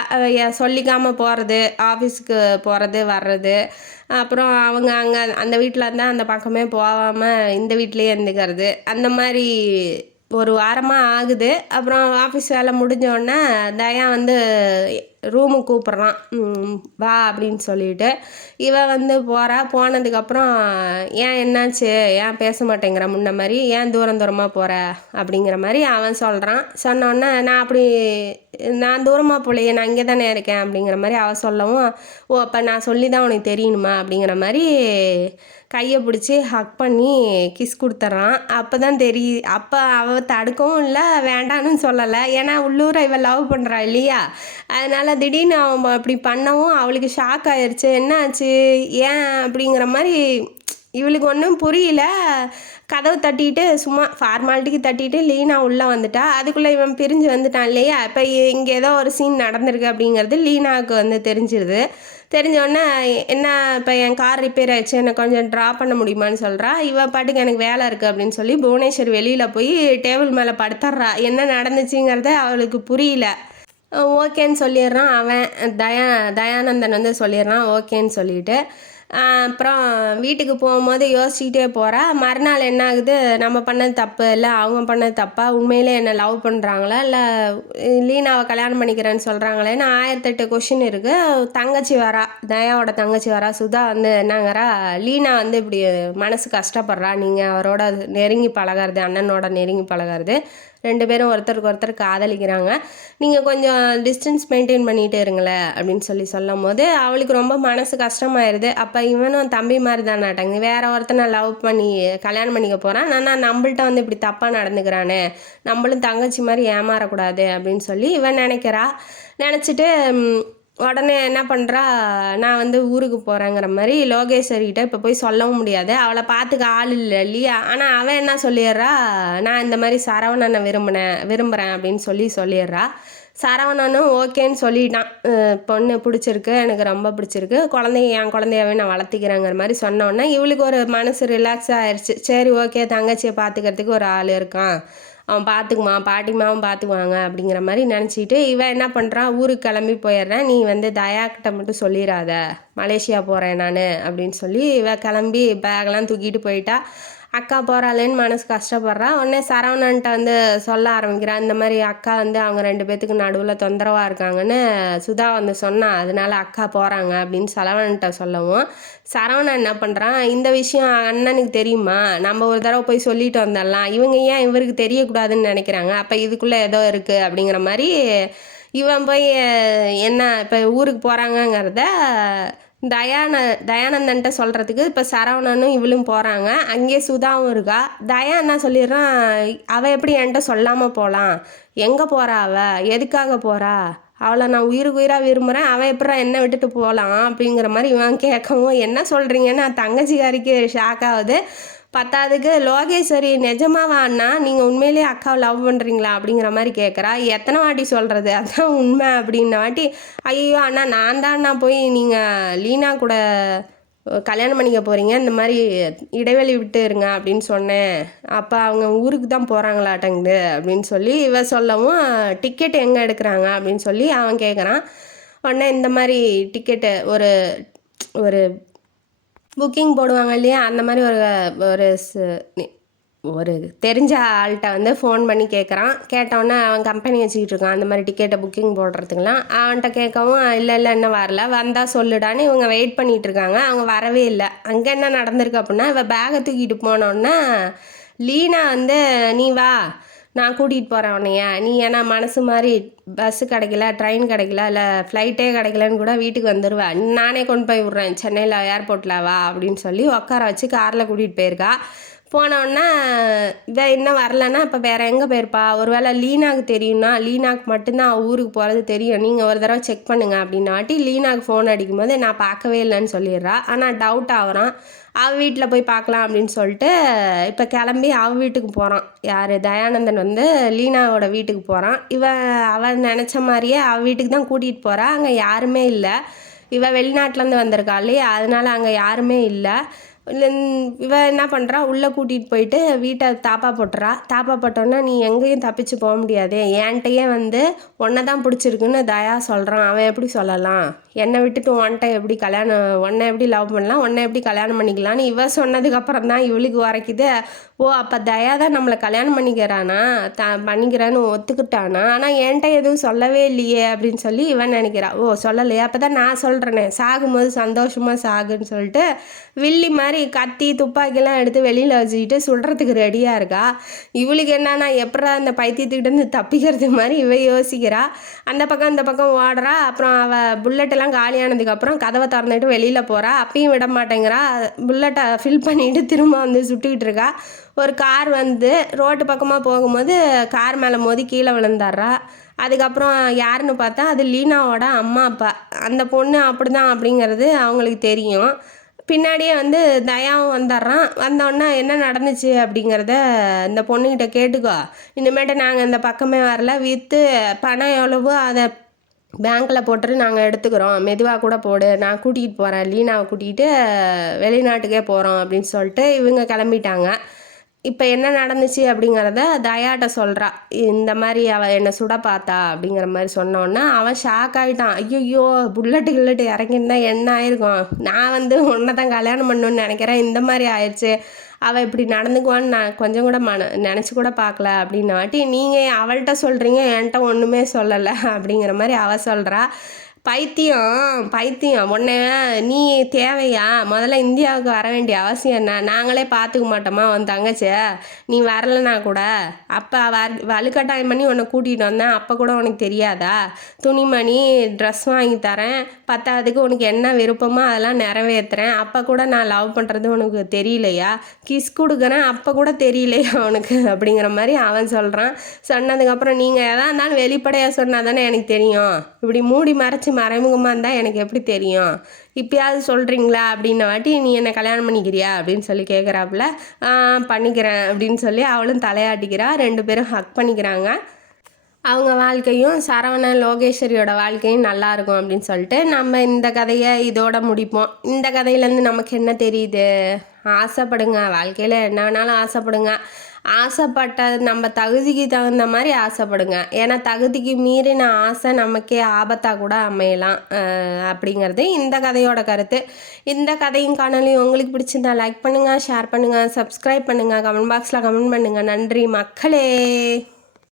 சொல்லிக்காமல் போகிறது, ஆஃபீஸுக்கு போகிறது வர்றது, அப்புறம் அவங்க அங்கே அந்த வீட்டில் இருந்தால் அந்த பக்கமே போகாமல் இந்த வீட்லேயே இருந்துக்கிறது, அந்த மாதிரி ஒரு வாரமாக ஆகுது. அப்புறம் ஆஃபீஸ் வேலை முடிஞ்சோடனே தயா வந்து ரூமுக்கு கூப்பிட்றான், வா அப்படின்னு சொல்லிட்டு. இவ வந்து போனதுக்கப்புறம் ஏன் என்னாச்சு, ஏன் பேச மாட்டேங்கிற முன்ன மாதிரி, ஏன் தூரமாக போகிற அப்படிங்கிற மாதிரி அவன் சொல்கிறான். சொன்னோடனே நான் தூரமாக போகலையே, நான் இங்கே தானே இருக்கேன் அப்படிங்கிற மாதிரி அவள் சொல்லவும், ஓ அப்போ நான் சொல்லி தான் உனக்கு தெரியணுமா அப்படிங்கிற மாதிரி கையை பிடிச்சி ஹக் பண்ணி கிஸ் கொடுத்துட்றான். அப்போ தான் அப்போ அவள் தடுக்கவும் இல்லை, வேண்டான்னு சொல்லலை. ஏன்னா உள்ளூரை இவள் லவ் பண்ணுறா இல்லையா, அதனால் திடீர்னு அவன் அப்படி பண்ணவும் அவளுக்கு ஷாக் ஆயிடுச்சு. என்ன ஆச்சு, ஏன் அப்படிங்கிற மாதிரி இவளுக்கு ஒன்றும் புரியல. கதவு தட்டிட்டு சும்மா ஃபார்மாலிட்டிக்கு தட்டிட்டு லீனா உள்ளே வந்துட்டா. அதுக்குள்ளே இவன் பிரிஞ்சு வந்துட்டான் இல்லையா. இப்போ இங்கே ஏதோ ஒரு சீன் நடந்திருக்கு அப்படிங்கிறது லீனாவுக்கு வந்து தெரிஞ்சிருது. தெரிஞ்சோடனே என்ன, இப்போ என் கார் ரிப்பேர் ஆயிடுச்சு, எனக்கு கொஞ்சம் ட்ரா பண்ண முடியுமான்னு சொல்கிறா. இவன் பாட்டுக்கு எனக்கு வேலை இருக்குது அப்படின்னு சொல்லி புவனேஸ்வர் வெளியில் போய் டேபிள் மேலே படுத்துட்றா. என்ன நடந்துச்சுங்கிறத அவளுக்கு புரியல. ஓகேன்னு சொல்லிடுறான் அவன். தயானந்தன் வந்து சொல்லிடுறான் ஓகேன்னு சொல்லிட்டு. அப்புறம் வீட்டுக்கு போகும்போது யோசிச்சுக்கிட்டே போகிறா. மறுநாள் என்ன ஆகுது, நம்ம பண்ணது தப்பு இல்லை அவங்க பண்ணது தப்பா, உண்மையிலே என்னை லவ் பண்ணுறாங்களா இல்லை லீனாவை கல்யாணம் பண்ணிக்கிறேன்னு சொல்கிறாங்களேன்னு 1008 கொஷின் இருக்குது. தங்கச்சி வரா, தயாவோட தங்கச்சி வரா சுதா வந்து என்னங்கிறா, லீனா வந்து இப்படி மனசு கஷ்டப்படுறா, நீங்கள் அவரோட நெருங்கி பழகிறது, அண்ணனோட நெருங்கி பழகிறது, 2 பேரும் ஒருத்தருக்கு ஒருத்தர் காதலிக்கிறாங்க, நீங்கள் கொஞ்சம் டிஸ்டன்ஸ் மெயின்டைன் பண்ணிகிட்டே இருங்களேன் அப்படின்னு சொல்லும் போது அவளுக்கு ரொம்ப மனசு கஷ்டமாயிருது. அப்போ இவனும் தம்பி மாதிரி தான் நாட்டாங்க, வேற ஒருத்தனை லவ் பண்ணி கல்யாணம் பண்ணிக்க போகிறான், ஆனால் நம்மள்ட்ட வந்து இப்படி தப்பாக நடந்துக்கிறானே, நம்மளும் தங்கச்சி மாதிரி ஏமாறக்கூடாது அப்படின்னு சொல்லி இவன் நினச்சிட்டு உடனே என்ன பண்ணுறா, நான் வந்து ஊருக்கு போகிறேங்கிற மாதிரி லோகேஸ்வரிகிட்ட இப்போ போய் சொல்லவும் முடியாது, அவளை பார்த்துக்க ஆள் இல்லை இல்லையா. ஆனால் அவன் என்ன சொல்லிடுறா, நான் இந்த மாதிரி சரவணனை விரும்புகிறேன் அப்படின்னு சொல்லிடுறா. சரவணனும் ஓகேன்னு சொல்லிட்டான், பொண்ணு பிடிச்சிருக்கு, எனக்கு ரொம்ப பிடிச்சிருக்கு, என் குழந்தையாவே நான் வளர்த்திக்கிறேங்கிற மாதிரி சொன்னோன்னே இவளுக்கு ஒரு மனசு ரிலாக்ஸ் ஆயிடுச்சு. சரி ஓகே, தங்கச்சியை பார்த்துக்கிறதுக்கு ஒரு ஆள் இருக்கான், அவன் பார்த்துக்குவான், பாட்டிமாவும் பார்த்துக்குவாங்க அப்படிங்கிற மாதிரி நினச்சிட்டு இவன் என்ன பண்ணுறான், ஊருக்கு கிளம்பி போயிடுறேன், நீ வந்து தயாக்கிட்ட மட்டும் சொல்லிடாத, மலேசியா போகிறேன் நான் அப்படின்னு சொல்லி இவன் கிளம்பி பேக்லாம் தூக்கிட்டு போயிட்டா. அக்கா போகிறாளேன்னு மனசு கஷ்டப்படுறா. உடனே சரவணன்ட்ட வந்து சொல்ல ஆரம்பிக்கிறான், இந்த மாதிரி அக்கா வந்து அவங்க 2 பேத்துக்கு நடுவில் தொந்தரவாக இருக்காங்கன்னு சுதா வந்து சொன்னான், அதனால அக்கா போகிறாங்க அப்படின்னு சரவணன்ட்ட சொல்லவும், சரவணன் என்ன பண்ணுறான், இந்த விஷயம் அண்ணனுக்கு தெரியுமா, நம்ம ஒரு தடவை போய் சொல்லிட்டு வந்துடலாம், இவங்க ஏன் இவருக்கு தெரியக்கூடாதுன்னு நினைக்கிறாங்க, அப்போ இதுக்குள்ளே ஏதோ இருக்குது அப்படிங்கிற மாதிரி இவன் போய் என்ன இப்போ ஊருக்கு போகிறாங்கங்கிறத தயானந்தன்ட்ட சொல்கிறதுக்கு இப்போ சரவணனும் இவளும் போகிறாங்க. அங்கேயே சுதாவும் இருக்கா. தயா என்ன சொல்லிடுறான், அவள் எப்படி என்கிட்ட சொல்லாமல் போகலாம், எங்கே போகிறா, அவள் எதுக்காக போகிறா, அவளை நான் உயிருக்கு உயிராக விரும்புகிறேன், அவள் எப்படா என்னை விட்டுட்டு போகலாம் அப்படிங்கிற மாதிரி இவன் கேட்கவும், என்ன சொல்கிறீங்கன்னு தங்கச்சிக்காரிக்கு ஷாக் ஆகுது. பத்தாவதுக்கு லோகேஸ்வரி நிஜமாவா அண்ணா, நீங்கள் உண்மையிலேயே அக்காவை லவ் பண்ணுறீங்களா அப்படிங்கிற மாதிரி கேட்குறா. எத்தனை வாட்டி சொல்கிறது, அதான் உண்மை அப்படின்ன வாட்டி, ஐயோ அண்ணா நான் தான் அண்ணா போய் நீங்கள் லீனா கூட கல்யாணம் பண்ணிக்க போகிறீங்க, இந்த மாதிரி இடைவெளி விட்டு இருங்க அப்படின்னு சொன்னேன், அப்போ அவங்க ஊருக்கு தான் போகிறாங்களாட்டங்குது அப்படின்னு சொல்லி இவ சொல்லவும், டிக்கெட் எங்கே எடுக்கிறாங்க அப்படின்னு சொல்லி அவன் கேட்குறான். உடனே இந்த மாதிரி டிக்கெட்டு ஒரு புக்கிங் போடுவாங்க இல்லையா, அந்த மாதிரி ஒரு தெரிஞ்ச ஆள்கிட்ட வந்து ஃபோன் பண்ணி கேட்டோன்னே அவன் கம்பெனி வச்சுக்கிட்டு இருக்கான் அந்த மாதிரி டிக்கெட்டை புக்கிங் போடுறதுக்கெலாம். அவன்கிட்ட கேட்கவும், இல்லை இன்னும் வரல, வந்தால் சொல்லுடான்னு இவங்க வெயிட் பண்ணிகிட்டு இருக்காங்க. அவங்க வரவே இல்லை. அங்கே என்ன நடந்திருக்கு அப்படின்னா, இவள் பேகை தூக்கிட்டு போனோன்னே லீனா வந்து நீ வா நான் கூட்டிகிட்டு போகிறேன் உன்னைய, நீ ஏன்னா மனசு மாதிரி பஸ்ஸு கிடைக்கல, ட்ரெயின் கிடைக்கல, இல்லை ஃப்ளைட்டே கிடைக்கலன்னு கூட வீட்டுக்கு வந்துடுவேன், நானே கொண்டு போய் விட்றேன் சென்னையில் ஏர்போர்ட்டில் வா அப்படின்னு சொல்லி உட்கார வச்சு காரில் கூட்டிகிட்டு போயிருக்கா. போனோடனே இவ இன்னும் வரலன்னா இப்போ வேறு எங்கே போயிருப்பா? ஒருவேளை லீனாவுக்கு தெரியும்னா, லீனாவுக்கு மட்டும்தான் ஊருக்கு போகிறது தெரியும், நீங்கள் ஒரு தடவை செக் பண்ணுங்க அப்படின்னாட்டி லீனாவுக்கு ஃபோன் அடிக்கும்போது நான் பார்க்கவே இல்லைன்னு சொல்லிடுறா. ஆனால் டவுட் ஆகுறான். அவள் வீட்டில் போய் பார்க்கலாம் அப்படின்னு சொல்லிட்டு இப்போ கிளம்பி அவள் வீட்டுக்கு போகிறான். யார்? தயானந்தன் வந்து லீனாவோட வீட்டுக்கு போகிறான். அவன் நினச்ச மாதிரியே அவள் வீட்டுக்கு தான் கூட்டிகிட்டு போகிறா. அங்கே யாருமே இல்லை. வெளிநாட்டிலேருந்து வந்திருக்கா இல்லையா, அதனால அங்கே யாருமே இல்லை. இவ என்ன பண்ணுறா, உள்ளே கூட்டிகிட்டு போயிட்டு வீட்டை தாப்பா போட்டுறா. தாப்பா போட்டோன்னா நீ எங்கேயும் தப்பிச்சு போக முடியாது, என்கிட்டயே வந்து உன்னை தான் பிடிச்சிருக்குன்னு தயா சொல்கிறான். அவன் எப்படி சொல்லலாம்? என்னை விட்டுட்டு உன்னை எப்படி லவ் பண்ணலாம், உன்னை எப்படி கல்யாணம் பண்ணிக்கலான்னு இவ சொன்னதுக்கப்புறம் தான் இவளுக்கு வரைக்குது. ஓ அப்போ தயா தான் நம்மளை கல்யாணம் பண்ணிக்கிறானா, பண்ணிக்கிறான்னு ஒத்துக்கிட்டானா, ஆனால் என்கிட்ட எதுவும் சொல்லவே இல்லையே அப்படின்னு சொல்லி இவன் நினைக்கிறா. ஓ சொல்லலையே, அப்போ தான் நான் சொல்கிறேனே சாகும்போது சந்தோஷமாக சாகுன்னு சொல்லிட்டு வில்லி மாதிரி கத்தி துப்பாக்கிலாம் எடுத்து வெளியில் வச்சுக்கிட்டு சுடுறதுக்கு ரெடியாக இருக்கா. இவளுக்கு என்னன்னா எப்படா அந்த பைத்தியத்துக்கிட்டேருந்து தப்பிக்கிறது மாதிரி இவ யோசிக்கிறா. அந்த பக்கம் ஓடுறா. அப்புறம் அவள் புல்லட்டெல்லாம் காலியானதுக்கப்புறம் கதவை திறந்துட்டு வெளியில் போகிறா. அப்பயும் விட மாட்டேங்கிறா. புல்லட்டை ஃபில் பண்ணிட்டு திரும்ப வந்து சுட்டுக்கிட்டு இருக்கா. ஒரு கார் வந்து ரோட்டு பக்கமாக போகும்போது கார் மேலே மோதி கீழே விழுந்தாடுறா. அதுக்கப்புறம் யாருன்னு பார்த்தா அது லீனாவோட அம்மா அப்பா. அந்த பொண்ணு அப்படி தான் அப்படிங்கிறது அவங்களுக்கு தெரியும். பின்னாடியே வந்து தயாவும் வந்துடுறான். வந்தோடனே என்ன நடந்துச்சு அப்படிங்கிறத இந்த பொண்ணுக்கிட்ட கேட்டுக்கோ, இனிமேட்டு நாங்கள் இந்த பக்கமே வரல, விற்று பணம் எவ்வளவோ அதை பேங்க்கில் போட்டு நாங்கள் எடுத்துக்கிறோம், மெதுவாக கூட போடு, நான் கூட்டிகிட்டு போகிறேன், லீனாவை கூட்டிகிட்டு வெளிநாட்டுக்கே போகிறோம் அப்படின்னு சொல்லிட்டு இவங்க கிளம்பிட்டாங்க. இப்போ என்ன நடந்துச்சு அப்படிங்கிறத தயாட்ட சொல்கிறா. இந்த மாதிரி அவள் என்னை சுட பார்த்தா அப்படிங்கிற மாதிரி சொன்னோன்னா அவன் ஷாக் ஆகிட்டான். ஐயோ புல்லட்டு இறங்கியிருந்தா என்ன ஆயிருக்கும், நான் வந்து உன்னை தான் கல்யாணம் பண்ணணுன்னு நினைக்கிறேன், இந்த மாதிரி ஆயிடுச்சு, அவள் இப்படி நடந்துக்குவான்னு நான் கொஞ்சம் கூட நினச்சி கூட பார்க்கல அப்படின்னாட்டி நீங்கள் அவள்கிட்ட சொல்கிறீங்க, என்கிட்ட ஒன்றுமே சொல்லலை அப்படிங்கிற மாதிரி அவள் சொல்கிறா. பைத்தியம் உன்னை நீ தேவையா? முதல்ல இந்தியாவுக்கு வர வேண்டிய அவசியம் என்ன? நாங்களே பார்த்துக்க மாட்டோமா உன் தங்கச்சி? நீ வரலனா கூட அப்போ வலுக்கட்டாயம் பண்ணி உன்னை கூட்டிகிட்டு வந்தேன், அப்போ கூட உனக்கு தெரியாதா? துணிமணி ட்ரெஸ் வாங்கி தரேன், பத்தாவதுக்கு உனக்கு என்ன விருப்பமோ அதெல்லாம் நிறைவேற்றுறேன், அப்போ கூட நான் லவ் பண்ணுறது உனக்கு தெரியலையா? கிஸ் கொடுக்குறேன், அப்போ கூட தெரியலையா உனக்கு அப்படிங்கிற மாதிரி அவன் சொல்கிறான். சொன்னதுக்கப்புறம் நீங்கள் எதா இருந்தாலும் வெளிப்படையாக சொன்னால் தானே எனக்கு தெரியும், இப்படி மூடி மறைச்சி மறைமுகமாக இருந்தால் எனக்கு எப்படி தெரியும்? இப்பயாவது சொல்கிறீங்களா அப்படின்ன வாட்டி நீ என்னை கல்யாணம் பண்ணிக்கிறியா அப்படின்னு சொல்லி கேட்குறாப்புல. பண்ணிக்கிறேன் அப்படின்னு சொல்லி அவளும் தலையாட்டிக்கிறா. 2 பேரும் ஹக் பண்ணிக்கிறாங்க. அவங்க வாழ்க்கையும் சரவணன் லோகேஸ்வரியோட வாழ்க்கையும் நல்லாயிருக்கும் அப்படின்னு சொல்லிட்டு நம்ம இந்த கதையை இதோட முடிப்போம். இந்த கதையிலேருந்து நமக்கு என்ன தெரியுது? ஆசைப்படுங்க, வாழ்க்கையில் என்ன வேணாலும் ஆசைப்படுங்க. ஆசைப்பட்டது நம்ம தகுதிக்கு தகுந்த மாதிரி ஆசைப்படுங்க. ஏன்னா தகுதிக்கு மீறின ஆசை நமக்கே ஆபத்தாக கூட அமையலாம் அப்படிங்கிறது இந்த கதையோட கருத்து. இந்த கதையும் காணொலியும் உங்களுக்கு பிடிச்சிருந்தா லைக் பண்ணுங்கள், ஷேர் பண்ணுங்கள், சப்ஸ்கிரைப் பண்ணுங்கள், கமெண்ட் பாக்ஸில் கமெண்ட் பண்ணுங்கள். நன்றி மக்களே.